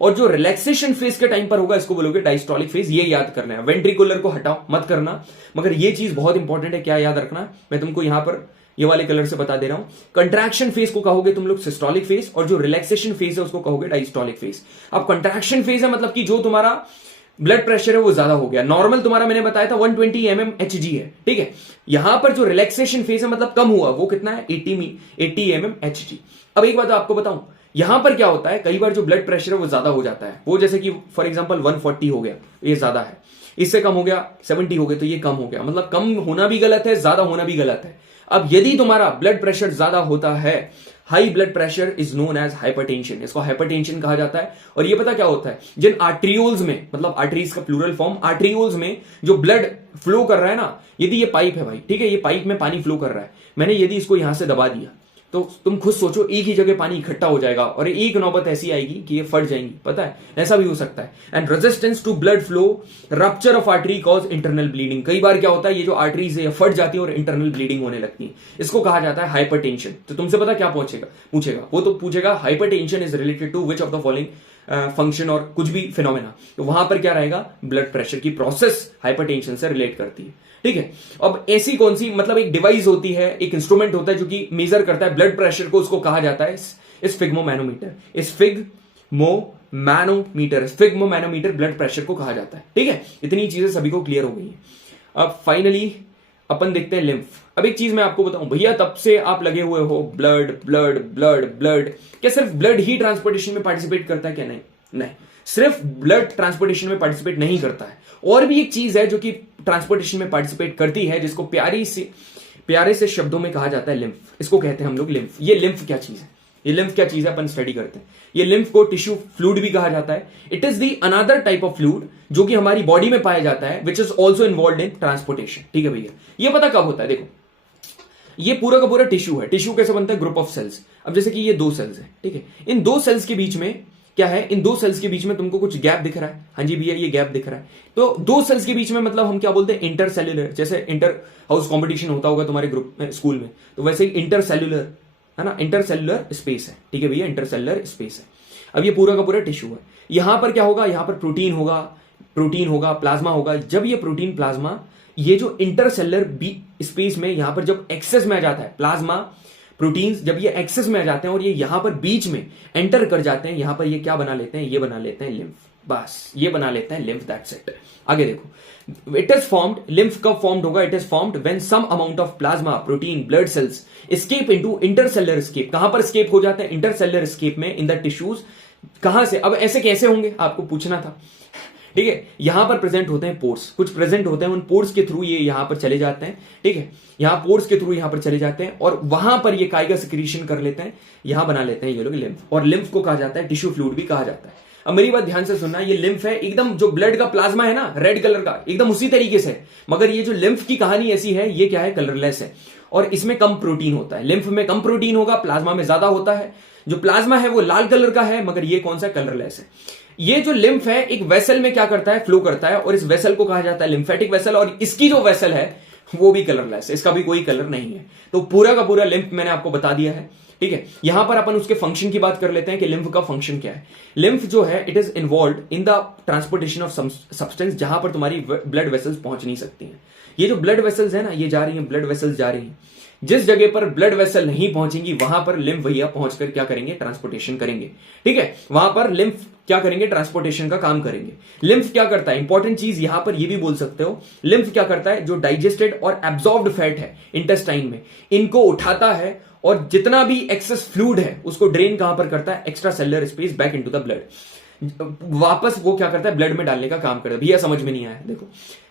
और जो रिलैक्सेशन फेज के टाइम पर होगा इसको बोलोगे डायस्टोलिक फेज। ये याद करना है, वेंट्रिकुलर को हटाओ मत करना, मगर ये चीज बहुत इंपॉर्टेंट है, क्या याद रखना, मैं तुमको यहां पर ये वाले कलर से बता दे रहा हूं। कंट्रैक्शन फेज को कहोगे तुम लोग सिस्टोलिक फेज, और जो रिलैक्सेशन फेज है उसको कहोगे डायस्टोलिक फेज। अब कंट्रैक्शन फेज है मतलब कि जो तुम्हारा ब्लड प्रेशर है वो ज्यादा हो गया, नॉर्मल तुम्हारा मैंने बताया था 120 mmHg है, ठीक है। यहां पर जो रिलैक्सेशन फेज है मतलब कम हुआ, वो कितना है, 80 mmHg। अब एक बात आपको बताऊं, यहां पर क्या होता है, कई बार जो ब्लड प्रेशर है वो ज्यादा हो जाता है, वो जैसे कि फॉर एग्जांपल 140 हो गया, ये ज्यादा है, इससे कम हो गया 70 हो गया, तो ये कम हो गया, मतलब कम होना भी गलत है, ज्यादा होना भी गलत है। अब यदि तुम्हारा ब्लड प्रेशर ज्यादा होता है, high blood pressure is known as hypertension, इसको हाइपरटेंशन कहा जाता है। और ये पता क्या होता है, जिन आर्ट्रियोल्स में, मतलब आर्टरीज का प्लूरल फॉर्म, आर्ट्रियोल्स में जो ब्लड फ्लो कर रहा है ना, यदि ये पाइप है भाई, ठीक है, ये पाइप में पानी फ्लो कर रहा है, मैंने यदि इसको यहां से दबा दिया तो तुम खुद सोचो एक ही जगह पानी इकट्ठा हो जाएगा, और एक नौबत ऐसी आएगी कि ये फट जाएंगी, पता है, ऐसा भी हो सकता है। And resistance to blood flow, rupture of artery cause internal bleeding, कई बार क्या होता है, ये जो आर्टरीज है फट जाती है और इंटरनल ब्लीडिंग होने लगती है, इसको कहा जाता है हाइपरटेंशन। तो तुमसे पता क्या पूछेगा, वो तो पूछेगा hypertension is related to which of the following function, और कुछ भी फिनोमेना, तो वहां पर क्या रहेगा, ब्लड प्रेशर की प्रोसेस हाइपरटेंशन से रिलेट करती है, ठीक है। अब ऐसी कौन सी, मतलब एक डिवाइस होती है, एक इंस्ट्रूमेंट होता है जो कि मेजर करता है ब्लड प्रेशर को, उसको कहा जाता है स्फिग्मोमैनोमीटर, स्फिग्मोमैनोमीटर ब्लड प्रेशर को कहा जाता है, ठीक है। इतनी चीजें सभी को क्लियर हो गई है। अब फाइनली अपन देखते हैं लिम्फ। अब एक चीज मैं आपको बताऊं भैया, तब से आप लगे हुए हो ब्लड ब्लड ब्लड ब्लड, क्या सिर्फ ब्लड ही ट्रांसपोर्टेशन में पार्टिसिपेट करता है क्या, नहीं, सिर्फ ब्लड ट्रांसपोर्टेशन में पार्टिसिपेट नहीं करता है, और भी एक चीज है जो कि ट्रांसपोर्टेशन में पार्टिसिपेट करती है, जिसको प्यारे से शब्दों में कहा जाता है लिम्फ, इसको कहते हैं हम लोग लिम्फ। ये लिम्फ क्या चीज है, ये लिम्फ क्या चीज है अपन स्टडी करते हैं। ये लिम्फ को टिश्यू फ्लूइड भी कहा जाता है। It is the another type of fluid जो कि हमारी बॉडी में पाया जाता है, which is also involve in transportation, ठीक है भैया। ये पता कब होता है, देखो ये पूरा का पूरा टिश्यू है, टिश्यू कैसे बनता है, ग्रुप ऑफ सेल्स। अब जैसे कि ये 2 सेल्स है, ठीक है, इन 2 सेल्स के बीच में क्या है, इन 2 सेल्स के बीच में तुमको कुछ गैप दिख रहा है, हाँ जी भैया ये गैप दिख रहा है। तो 2 सेल्स के बीच में मतलब हम क्या बोलते हैं, इंटरसेल्युलर, जैसे इंटर हाउस कंपटीशन होता होगा तुम्हारे ग्रुप में, स्कूल में, तो वैसे ही इंटरसेल्युलर, है ना, इंटरसेलुलर स्पेस है, ठीक है भैया, इंटरसेलुलर स्पेस है। अब ये पूरा का पूरा टिश्यू है, यहां पर क्या होगा, यहां पर प्रोटीन होगा, प्लाज्मा होगा। जब ये प्रोटीन प्लाज्मा ये जो इंटरसेलुलर स्पेस में यहां पर जब एक्सेस में आ जाता है, प्लाज्मा प्रोटीन्स जब ये एक्सेस में आ जाते हैं और ये यहां पर बीच में एंटर कर जाते हैं, यहां पर ये क्या बना लेते हैं, ये बना लेते हैं लिम्फ, बस ये बना लेते हैं लिम्फ, दैट्स इट। आगे देखो, इट इज फॉर्म्ड, लिम्फ कब फॉर्म्ड होगा, it is formed when some amount of plasma, protein, blood cells escape into intercellular स्केप। कहां पर स्केप हो जाते हैं, इंटरसेलुलर स्केप में इन द टिश्यूज। कहां से, अब ऐसे कैसे होंगे आपको पूछना था, ठीक है। यहां पर प्रेजेंट होते हैं पोर्स, कुछ प्रेजेंट होते हैं, उन पोर्स के थ्रू ये यहां पर चले जाते हैं, ठीक है, यहां पोर्स के थ्रू यहां पर चले जाते हैं और वहां पर ये काइगा सिक्रीशन कर लेते हैं, यहां बना लेते हैं ये लोग लिम्फ। और लिम्फ को कहा जाता है टिश्यू फ्लूइड भी कहा जाता है। अब मेरी बात ध्यान से सुनना, ये लिम्फ है एकदम, जो ब्लड का प्लाज्मा है ना रेड कलर का, एकदम उसी तरीके से, मगर ये जो लिम्फ की कहानी ऐसी है, ये क्या है, कलरलेस है और इसमें कम प्रोटीन होता है। लिम्फ में कम प्रोटीन होगा, प्लाज्मा में ज्यादा होता है। जो प्लाज्मा है वो लाल कलर का है, मगर ये कौन सा, कलरलेस है। ये जो लिम्फ है एक वेसल में क्या करता है, फ्लो करता है, और इस वेसल को कहा जाता है लिम्फेटिक वेसल, और इसकी जो वेसल है वो भी कलरलेस है, इसका भी कोई कलर नहीं है। तो पूरा का पूरा लिम्फ मैंने आपको बता दिया है, ठीक है। यहां पर अपन उसके फंक्शन की बात कर लेते हैं कि लिम्फ का फंक्शन क्या है। लिम्फ जो है it is involve in the transportation of substance, जहां पर तुम्हारी ब्लड वेसल्स पहुंच नहीं सकती हैं। ये जो ब्लड वेसल्स है ना, ये जा रही है, ब्लड वेसल्स जा रही हैं, जिस जगह पर ब्लड वेसल नहीं पहुंचेंगी वहां पर लिम्फ भैया पहुंचकर क्या करेंगे, ट्रांसपोर्टेशन करेंगे, ठीक है। वहां पर लिम्फ क्या करेंगे, ट्रांसपोर्टेशन का काम करेंगे। लिम्फ क्या करता है, इंपॉर्टेंट चीज यहां पर ये भी बोल सकते हो, लिम्फ क्या करता है, जो डाइजेस्टेड और एब्जॉर्ब्ड फैट है इंटेस्टाइन में, इनको उठाता है और जितना भी एक्सेस फ्लूइड है उसको ड्रेन कहां पर करता है, extra cellular space back into the blood, वापस वो क्या करता है, ब्लड में डालने का काम करता है। भैया समझ में नहीं आया, देखो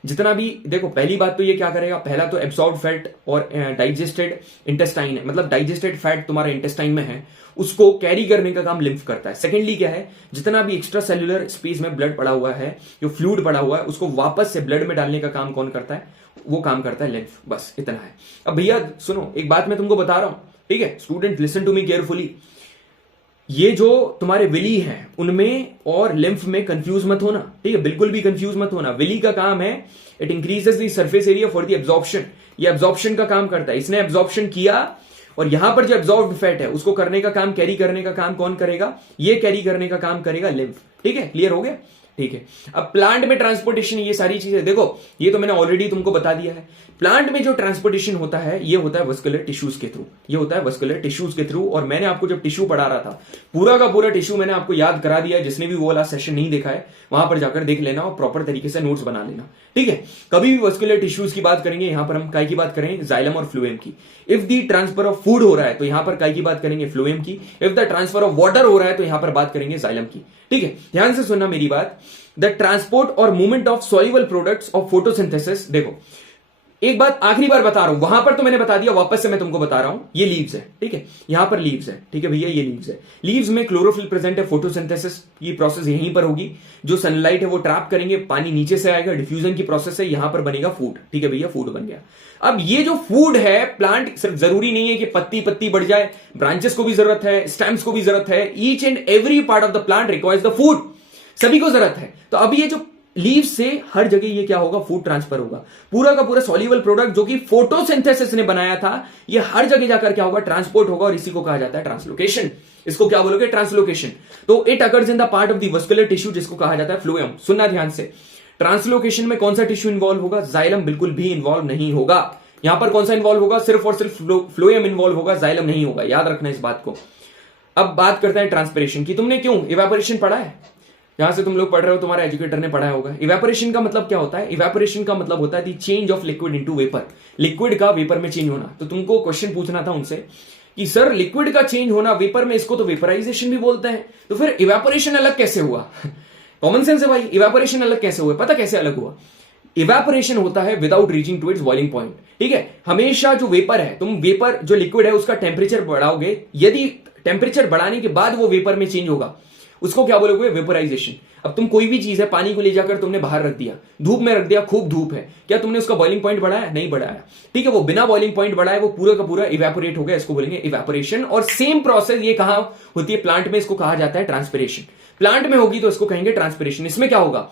जितना भी, देखो पहली बात तो ये क्या करेगा, पहला तो एब्सॉर्ब फैट और डाइजेस्टेड इंटेस्टाइन है, मतलब डाइजेस्टेड फैट तुम्हारे इंटेस्टाइन में है, उसको कैरी करने का काम लिम्फ करता है। सेकेंडली क्या है, जितना भी एक्स्ट्रा सेल्युलर स्पेस में ब्लड पड़ा हुआ है, जो फ्लूइड पड़ा हुआ है, उसको वापस से ब्लड में डालने का काम कौन करता है, वो काम करता है लिम्फ, बस इतना है। अब भैया सुनो, एक बात मैं तुमको बता रहा हूं, ठीक है student, listen to me carefully. ये जो तुम्हारे विली हैं उनमें और लिम्फ में कंफ्यूज मत होना, ठीक है, बिल्कुल भी कंफ्यूज मत होना। विली का काम है it increases the surface area for the absorption, ये एब्जॉर्प्शन का काम करता है। इसने एब्जॉर्प्शन किया और यहां पर जो एब्जॉर्ब्ड फैट है उसको करने का काम, कैरी करने का काम कौन करेगा, ये कैरी करने का काम करेगा लिम्फ, ठीक है, क्लियर हो गया, ठीक है। अब प्लांट में ट्रांसपोर्टेशन, ये सारी चीजें देखो, ये तो मैंने ऑलरेडी तुमको बता दिया है। प्लांट में जो ट्रांसपोर्टेशन होता है ये होता है वस्कुलर टिश्यूज के थ्रू, ये होता है वस्कुलर टिश्यूज के थ्रू। और मैंने आपको जब टिश्यू पढ़ा रहा था, पूरा का पूरा टिश्यू मैंने आपको याद करा दिया, जिसने भी वो वाला सेशन नहीं देखा है वहां पर जाकर देख लेना और प्रॉपर तरीके से नोट्स बना लेना, ठीक है। कभी भी वस्कुलर टिश्यूज की बात करेंगे, यहां पर हम काय की बात करेंगे, जाइलम और फ्लोएम की। If the transfer of food हो रहा है तो यहां पर काय की बात करेंगे, फ्लोएम की। If the transfer of water हो रहा है तो यहां पर बात करेंगे जाइलम की, ठीक है। ध्यान से सुनना मेरी बात, द ट्रांसपोर्ट और movement of soluble products of photosynthesis. देखो एक बात आखिरी बार बता रहा हूं, वहां पर तो मैंने बता दिया, वापस से मैं तुमको बता रहा हूं, ये लीव्स है, ठीक है, यहां पर लीव्स है, ठीक है भैया, ये लीव्स है। लीव्स में क्लोरोफिल प्रेजेंट है, फोटोसिंथेसिस की प्रोसेस यहीं पर होगी, जो सनलाइट है वो ट्रैप करेंगे, पानी नीचे से आएगा, डिफ्यूजन की प्रोसेस है, यहां पर बनेगा फूड, ठीक है भैया, फूड बन गया। अब ये जो फूड है, प्लांट सिर्फ जरूरी नहीं है कि पत्ती पत्ती बढ़ जाए, ब्रांचेस को भी जरूरत है, स्टेम्स को भी जरूरत है, each and every part of the plant requires the food, सभी को जरूरत है। तो अब ये जो लीव से हर जगह ये क्या होगा, फूड ट्रांसफर होगा, पूरा का पूरा सॉल्युबल प्रोडक्ट जो कि फोटोसिंथेसिस ने बनाया था, ये हर जगह जाकर क्या होगा, ट्रांसपोर्ट होगा, और इसी को कहा जाता है ट्रांसलोकेशन। इसको क्या बोलोगे, ट्रांसलोकेशन। तो it occurs in the part of the vascular tissue जिसको कहा जाता है फ्लोएम। सुनना ध्यान से, ट्रांसलोकेशन में कौन सा टिश्यू इन्वॉल्व होगा, जाइलम बिल्कुल भी इन्वॉल्व नहीं होगा। यहां पर कौन सा इन्वॉल्व होगा, सिर्फ और सिर्फ फ्लोएम इन्वॉल्व होगा, जाइलम नहीं होगा, याद रखना इस बात को। अब बात करते हैं ट्रांसपिरेशन की। तुमने क्यों इवेपोरेशन पढ़ा है, जहां से तुम लोग पढ़ रहे हो तुम्हारे एजुकेटर ने पढ़ाया होगा। इवेपोरेशन का मतलब क्या होता है, इवेपोरेशन का मतलब होता है the change of liquid into vapour, liquid का वेपर में चेंज होना। तो तुमको क्वेश्चन पूछना था उनसे कि सर लिक्विड का चेंज होना वेपर में, इसको तो वेपराइजेशन भी बोलते हैं, तो फिर इवेपोरेशन अलग कैसे हुआ? कॉमन सेंस है भाई, इवेपोरेशन अलग कैसे हुआ, पता कैसे अलग हुआ? इवेपोरेशन होता है without reaching to its boiling point, ठीक है। हमेशा जो वेपर है, तुम वेपर जो लिक्विड है उसका टेम्परेचर बढ़ाओगे, यदि टेम्परेचर बढ़ाने के बाद वो वेपर में चेंज होगा, उसको क्या बोलोगे, वेपोराइजेशन। अब तुम कोई भी चीज है, पानी को ले जाकर तुमने बाहर रख दिया, धूप में रख दिया, खूब धूप है, क्या तुमने उसका बॉइलिंग पॉइंट बढ़ाया? नहीं बढ़ाया, ठीक है, वो बिना बॉइलिंग पॉइंट बढ़ाए वो पूरा का पूरा इवेपोरेट हो गया, इसको बोलेंगे इवेपोरेशन। और सेम प्रोसेस ये कहां होती है, प्लांट में, इसको कहा जाता है ट्रांसपिरेशन। प्लांट में होगी तो इसको कहेंगे ट्रांसपिरेशन। इसमें क्या होगा,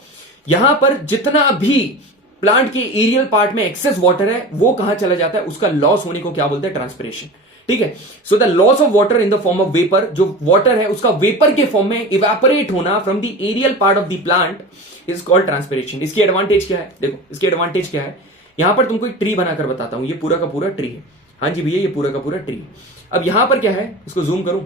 यहां पर जितना भी प्लांट के एरियल पार्ट में एक्सेस वाटर है वो कहां चला जाता है, उसका लॉस होने को क्या बोलते हैं, ट्रांसपिरेशन, ठीक है। So the loss of water in the form of vapour, जो वाटर है उसका वेपर के फॉर्म में इवेपोरेट होना from the aerial part of the plant is called transpiration. इसकी एडवांटेज क्या है, देखो इसकी एडवांटेज क्या है। यहां पर तुमको एक ट्री बनाकर बताता हूं, ये पूरा का पूरा ट्री है। हाँ जी भैया, ये पूरा का पूरा ट्री है। अब यहां पर क्या है, इसको जूम करूं,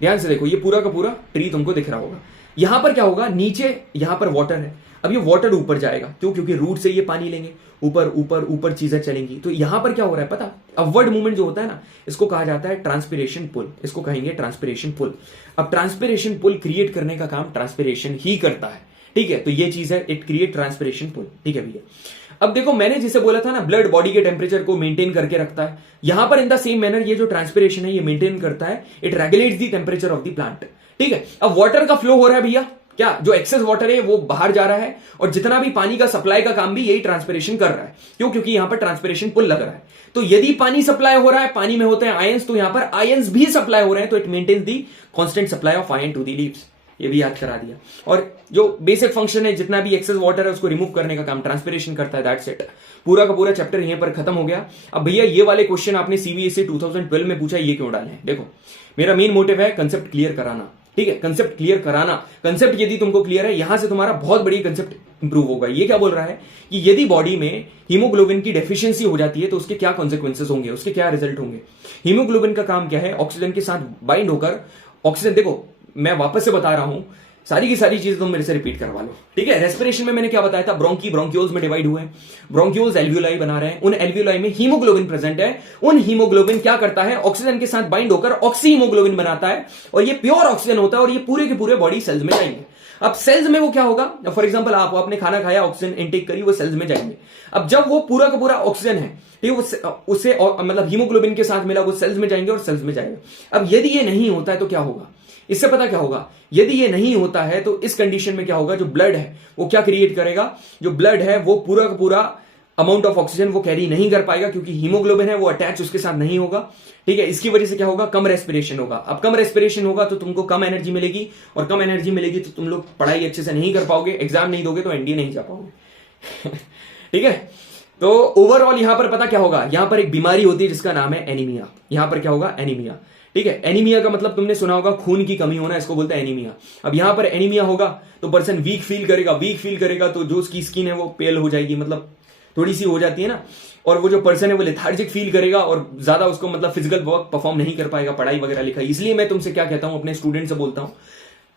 ध्यान से देखो, ये पूरा का पूरा ट्री तुमको दिख रहा होगा। यहां पर क्या होगा, नीचे यहां पर वाटर है। अब ये वाटर ऊपर जाएगा, क्यों, क्योंकि रूट से ये पानी लेंगे, ऊपर ऊपर ऊपर चीजें चलेंगी। तो यहां पर क्या हो रहा है पता, अपवर्ड मूवमेंट जो होता है ना, इसको कहा जाता है ट्रांसपिरेशन पुल, इसको कहेंगे ट्रांसपिरेशन पुल। अब ट्रांसपिरेशन पुल क्रिएट करने का काम ट्रांसपिरेशन ही करता है, ठीक है। तो ये चीज है, इट क्रिएट ट्रांसपिरेशन पुल, ठीक है भैया। अब देखो मैंने जिसे बोला था ना, ब्लड बॉडी के टेम्परेचर को मेंटेन करके रखता है, यहां पर इन द सेम मैनर ये जो ट्रांसपिरेशन है ये मेंटेन करता है, it regulates the temperature of the plant, ठीक है। अब वाटर का फ्लो हो रहा है भैया, क्या जो एक्सेस वाटर है वो बाहर जा रहा है, और जितना भी पानी का सप्लाई का काम भी यही ट्रांसपिरेशन कर रहा है, क्यों, क्योंकि यहां पर ट्रांसपिरेशन पुल लग रहा है। तो यदि पानी सप्लाई हो रहा है, पानी में होते हैं आयंस, तो यहां पर आयंस भी सप्लाई हो रहे हैं, तो it maintains the constant supply of ion to the leaves, ये भी याद करा दिया। और जो बेसिक फंक्शन है, जितना भी एक्सेस वाटर है उसको रिमूव करने का काम ट्रांसपिरेशन करता है, दैट्स इट। पूरा का पूरा चैप्टर यहीं पर खत्म हो गया। अब भैया ये वाले क्वेश्चन आपने सीबीएसई 2012 में पूछा, ये क्यों डाले हैं? देखो मेरा मेन मोटिव है कंसेप्ट क्लियर कराना, ठीक है, कंसेप्ट क्लियर कराना। कंसेप्ट यदि तुमको क्लियर है, यहां से तुम्हारा बहुत बड़ी कंसेप्ट इंप्रूव होगा। ये क्या बोल रहा है कि यदि बॉडी में हीमोग्लोबिन की डेफिशिएंसी हो जाती है तो उसके क्या कॉन्सिक्वेंसेस होंगे, उसके क्या रिजल्ट होंगे। हीमोग्लोबिन का काम क्या है, ऑक्सीजन के साथ बाइंड होकर ऑक्सीजन, देखो मैं वापस से बता रहा हूं, सारी की सारी चीजें तुम मेरे से रिपीट करवा लो, ठीक है। रेस्पिरेशन में मैंने क्या बताया था, ब्रोंक्यूल्स में डिवाइड हुए हैं, ब्रोंक्यूल्स एल्वियोलाई बना रहे हैं, उन एल्वियोलाई में हीमोग्लोबिन प्रेजेंट है। उन हीमोग्लोबिन क्या करता है, ऑक्सीजन के साथ बाइंड होकर ऑक्सी हीमोग्लोबिन बनाता है, और ये प्योर ऑक्सीजन होता है, और ये पूरे के पूरे बॉडी सेल्स में जाएंगे। अब सेल्स में वो क्या होगा, फॉर एग्जांपल आपने खाना खाया, ऑक्सीजन इनटेक करी, वो सेल्स में जाएंगे। अब जब वो पूरा का पूरा ऑक्सीजन है, ठीक है, उससे मतलब हीमोग्लोबिन के साथ मिला, वो सेल्स में जाएंगे और सेल्स में जाएगा। अब यदि ये नहीं होता है तो क्या होगा, इससे पता क्या होगा, यदि ये नहीं होता है तो इस कंडीशन में क्या होगा, जो ब्लड है वो क्या क्रिएट करेगा, जो ब्लड है वो पूरा का पूरा अमाउंट ऑफ ऑक्सीजन वो कैरी नहीं कर पाएगा, क्योंकि हीमोग्लोबिन है वो अटैच उसके साथ नहीं होगा, ठीक है। इसकी वजह से क्या होगा, कम रेस्पिरेशन होगा। अब कम रेस्पिरेशन होगा तो तुमको कम एनर्जी मिलेगी, और कम एनर्जी मिलेगी तो तुम लोग पढ़ाई अच्छे से नहीं कर पाओगे, एग्जाम नहीं दोगे तो एनडीए नहीं जा पाओगे ठीक है। तो ओवरऑल यहां पर पता क्या होगा, यहां पर एक बीमारी होती है जिसका नाम है एनीमिया। यहां पर क्या होगा, एनीमिया, ठीक है। एनीमिया का मतलब तुमने सुना होगा खून की कमी होना, इसको बोलते हैं एनीमिया। अब यहां पर एनीमिया होगा तो पर्सन वीक फील करेगा, वीक फील करेगा तो जो उसकी स्किन है वो पेल हो जाएगी, मतलब थोड़ी सी हो जाती है ना, और वो जो पर्सन है वो लेथार्जिक फील करेगा, और ज्यादा उसको मतलब फिजिकल वर्क परफॉर्म नहीं कर पाएगा, पढ़ाई वगैरह लिखाई। इसलिए मैं तुमसे क्या कहता हूं, अपने स्टूडेंट से बोलता हूं,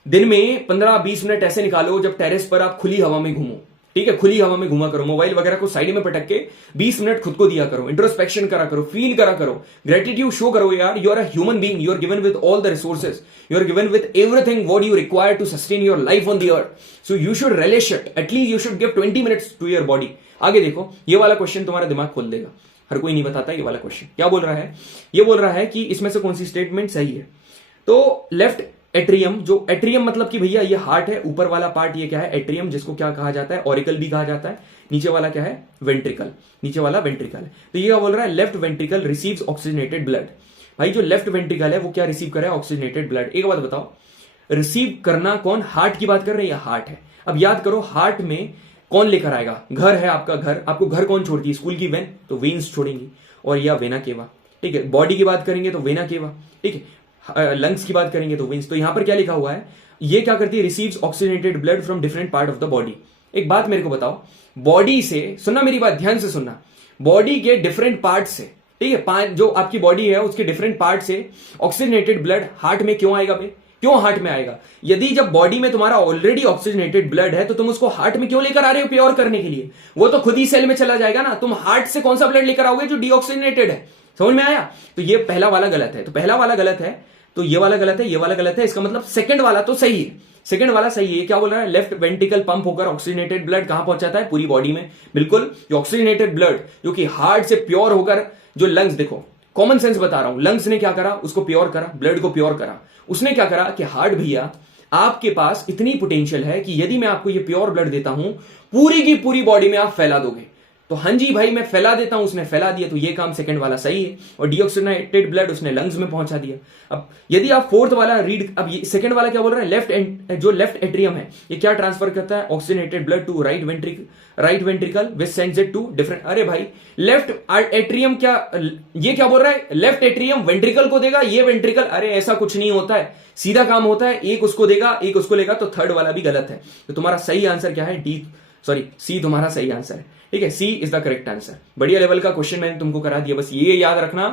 दिन में 15-20 मिनट ऐसे निकालो जब टेरेस पर आप खुली हवा में घूमो, ठीक है, खुली हवा में घूमा करो, मोबाइल वगैरह को साइड में पटक के 20 मिनट खुद को दिया करो, इंट्रोस्पेक्शन करा करो, फील करा करो, ग्रेटिट्यूड शो करो यार, you are a human being, you are given with all the resources, you are given with everything what you require to sustain your life on the earth, so you should relish it, at least you should give 20 minutes to your body. आगे देखो, ये वाला question तुम्हारा दिमाग खोल देगा, हर कोई नहीं बताता ये वाला क्वेश्चन। क्या बोल रहा है, ये बोल रहा है कि इसमें से कौन सी स्टेटमेंट सही है। तो लेफ्ट एट्रियम, जो एट्रियम मतलब कि भैया ये हार्ट है, ऊपर वाला पार्ट ये क्या है, एट्रियम, जिसको क्या कहा जाता है, ऑरिकल भी कहा जाता है। नीचे वाला क्या है, वेंट्रिकल, नीचे वाला वेंट्रिकल है। तो ये क्या बोल रहा है, left ventricle receives oxygenated blood. भाई जो लेफ्ट वेंट्रिकल है वो क्या रिसीव करे, ऑक्सीजनेटेड ब्लड। एक बात बताओ, रिसीव करना कौन, हार्ट की बात कर रहे हैं, या हार्ट है। अब याद करो, हार्ट में कौन लेकर आएगा, घर है आपका, घर, आपको घर कौन छोड़ती है, स्कूल की वैन, तो वेन्स छोड़ेंगी, और या वेना केवा, ठीक है। बॉडी की बात करेंगे तो वेना केवा, ठीक है। लंग्स की बात करेंगे तो वेन्स। तो यहां पर क्या लिखा हुआ है, ये क्या करती है, receives oxygenated blood from different part of the body. एक बात मेरे को बताओ, बॉडी से, सुनना मेरी बात ध्यान से सुनना, बॉडी के डिफरेंट पार्ट से, ठीक है, 5 जो आपकी बॉडी है उसके डिफरेंट पार्ट से ऑक्सीजनेटेड ब्लड हार्ट में क्यों आएगा भाई, क्यों हार्ट में आएगा। यदि जब बॉडी में तुम्हारा ऑलरेडी ऑक्सीजनेटेड ब्लड है तो तुम उसको हार्ट में क्यों लेकर आ रहे हो, प्योर करने के लिए, वो तो खुद ही सेल में चला जाएगा ना। तुम हार्ट से कौन सा ब्लड लेकर आओगे, जो डीऑक्सीजनेटेड है। समझ में आया। तो ये पहला वाला गलत है, तो पहला वाला गलत है, तो ये वाला गलत है, ये वाला गलत है। इसका मतलब सेकंड वाला तो सही है, सेकंड वाला सही है। क्या बोल रहा है, लेफ्ट वेंट्रिकल पंप होकर ऑक्सीजनेटेड ब्लड कहां पहुंचाता है, पूरी बॉडी में। बिल्कुल, जो ऑक्सीजनेटेड ब्लड जो कि हार्ट से प्योर होकर, जो लंग्स, देखो कॉमन सेंस बता रहा हूं, लंग्स ने क्या करा, उसको प्योर करा, ब्लड को प्योर करा। उसने क्या करा कि हार्ट भैया आपके पास इतनी पोटेंशियल है कि यदि मैं आपको ये प्योर ब्लड देता हूं, पूरी की पूरी बॉडी में आप फैला दोगे। तो हाँ जी भाई मैं फैला देता हूं, उसने फैला दिया, तो ये काम सेकंड वाला सही है। और डीऑक्सीजनेटेड ब्लड उसने लंग्स में पहुंचा दिया। अब यदि आप फोर्थ वाला रीड, अब ये सेकंड वाला क्या बोल रहा है, जो लेफ्ट एट्रियम है ये क्या ट्रांसफर करता है, oxygenated blood to right ventricle which sends it to different. अरे भाई लेफ्ट एट्रियम क्या, ये क्या बोल रहा है, लेफ्ट एट्रियम वेंट्रिकल को देगा, ये वेंट्रिकल, अरे ऐसा कुछ नहीं होता है, सीधा काम होता है, एक उसको देगा एक उसको लेगा, तो थर्ड वाला भी गलत है। तो तुम्हारा सही आंसर क्या है, सी तुम्हारा सही आंसर है। ठीक है, सी इज द करेक्ट आंसर। बढ़िया लेवल का क्वेश्चन मैंने तुमको करा दिया, बस ये याद रखना,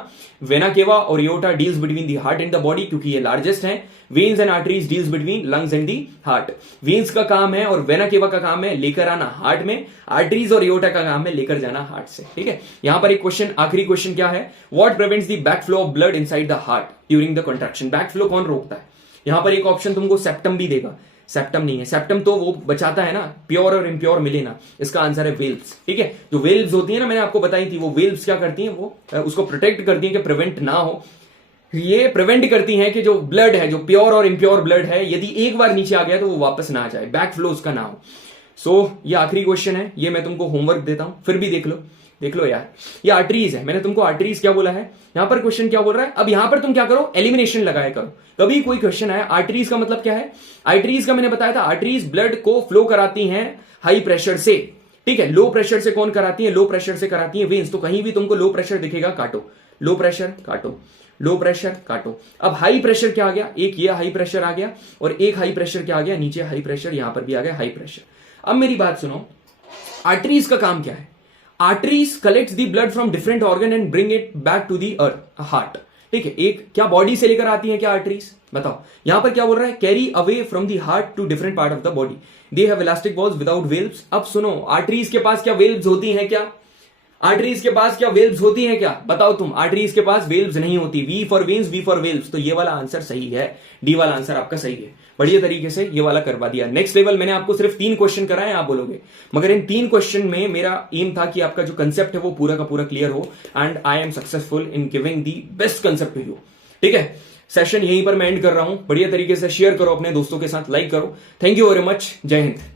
वेना केवा और aorta deals between the heart and the body, क्योंकि ये लार्जेस्ट है। Veins and arteries deals between lungs and the heart. Veins का काम है और वेना केवा का काम है लेकर आना हार्ट में, आर्टरीज और एओर्टा का काम है लेकर जाना हार्ट से। ठीक है, यहां पर एक क्वेश्चन, आखिरी क्वेश्चन क्या है, what prevents the back flow of blood inside the heart during the contraction. Back flow कौन रोकता है, यहां पर एक ऑप्शन तुमको सेप्टम भी देगा, सेप्टम नहीं है, सेप्टम तो वो बचाता है ना, प्योर और इम्प्योर मिले ना, इसका आंसर है वेल्व्स। ठीक है, जो वेल्व्स होती है ना, मैंने आपको बताई थी, वो वेल्व्स क्या करती हैं, वो उसको प्रोटेक्ट करती हैं कि प्रिवेंट ना हो, ये प्रिवेंट करती हैं कि जो ब्लड है, जो प्योर और इम्प्योर ब्लड है, यदि एक बार नीचे आ गया तो वो वापस ना आ जाए, बैक फ्लो उसका ना हो। सो ये आखिरी क्वेश्चन है, ये मैं तुमको होमवर्क देता हूं, फिर भी देख लो यार, ये आर्टरीज है, मैंने तुमको आर्टरीज क्या बोला है, यहां पर क्वेश्चन क्या बोल रहा है। अब यहां पर तुम क्या करो, एलिमिनेशन लगाया करो। कभी कोई क्वेश्चन आया, आर्टरीज का मतलब क्या है, आर्टरीज का मैंने बताया था, आर्टरीज ब्लड को फ्लो कराती हैं हाई प्रेशर से। ठीक है, लो प्रेशर से कौन कराती है, लो प्रेशर से कराती है वेन्स। तो कहीं भी तुमको लो प्रेशर दिखेगा काटो, लो प्रेशर काटो, लो प्रेशर काटो। अब हाई प्रेशर क्या आ गया, एक ये हाई प्रेशर आ गया और एक हाई प्रेशर क्या आ गया, नीचे हाई प्रेशर, यहां पर भी आ गया हाई प्रेशर। अब मेरी बात सुनो, आर्टरीज का काम क्या है, arteries collects the blood from different organ and bring it back to the heart. ठीक है, एक क्या बॉडी से लेकर आती है क्या आर्टरीज, बताओ। यहां पर क्या बोल रहा है, carry away from the heart to different part of the body, they have elastic walls without valves. अब सुनो, आर्टरीज के पास क्या वेल्व्स होती हैं क्या, आर्टरीज के पास क्या वेल्व्स होती हैं क्या, बताओ तुम। आर्टरीज के पास वेल्व्स नहीं होती, V for veins, V for valves. तो ये वाला आंसर सही है, डी वाला आंसर आपका सही है। बढ़िया तरीके से ये वाला करवा दिया। नेक्स्ट लेवल मैंने आपको सिर्फ 3 क्वेश्चन कराए, आप बोलोगे, मगर इन 3 क्वेश्चन में मेरा एम था कि आपका जो कंसेप्ट है वो पूरा का पूरा क्लियर हो, and I am successful in giving the best concept to you. ठीक है, सेशन यहीं पर मैं एंड कर रहा हूं। बढ़िया तरीके से शेयर करो अपने दोस्तों के साथ, लाइक करो। थैंक यू वेरी मच, जय हिंद।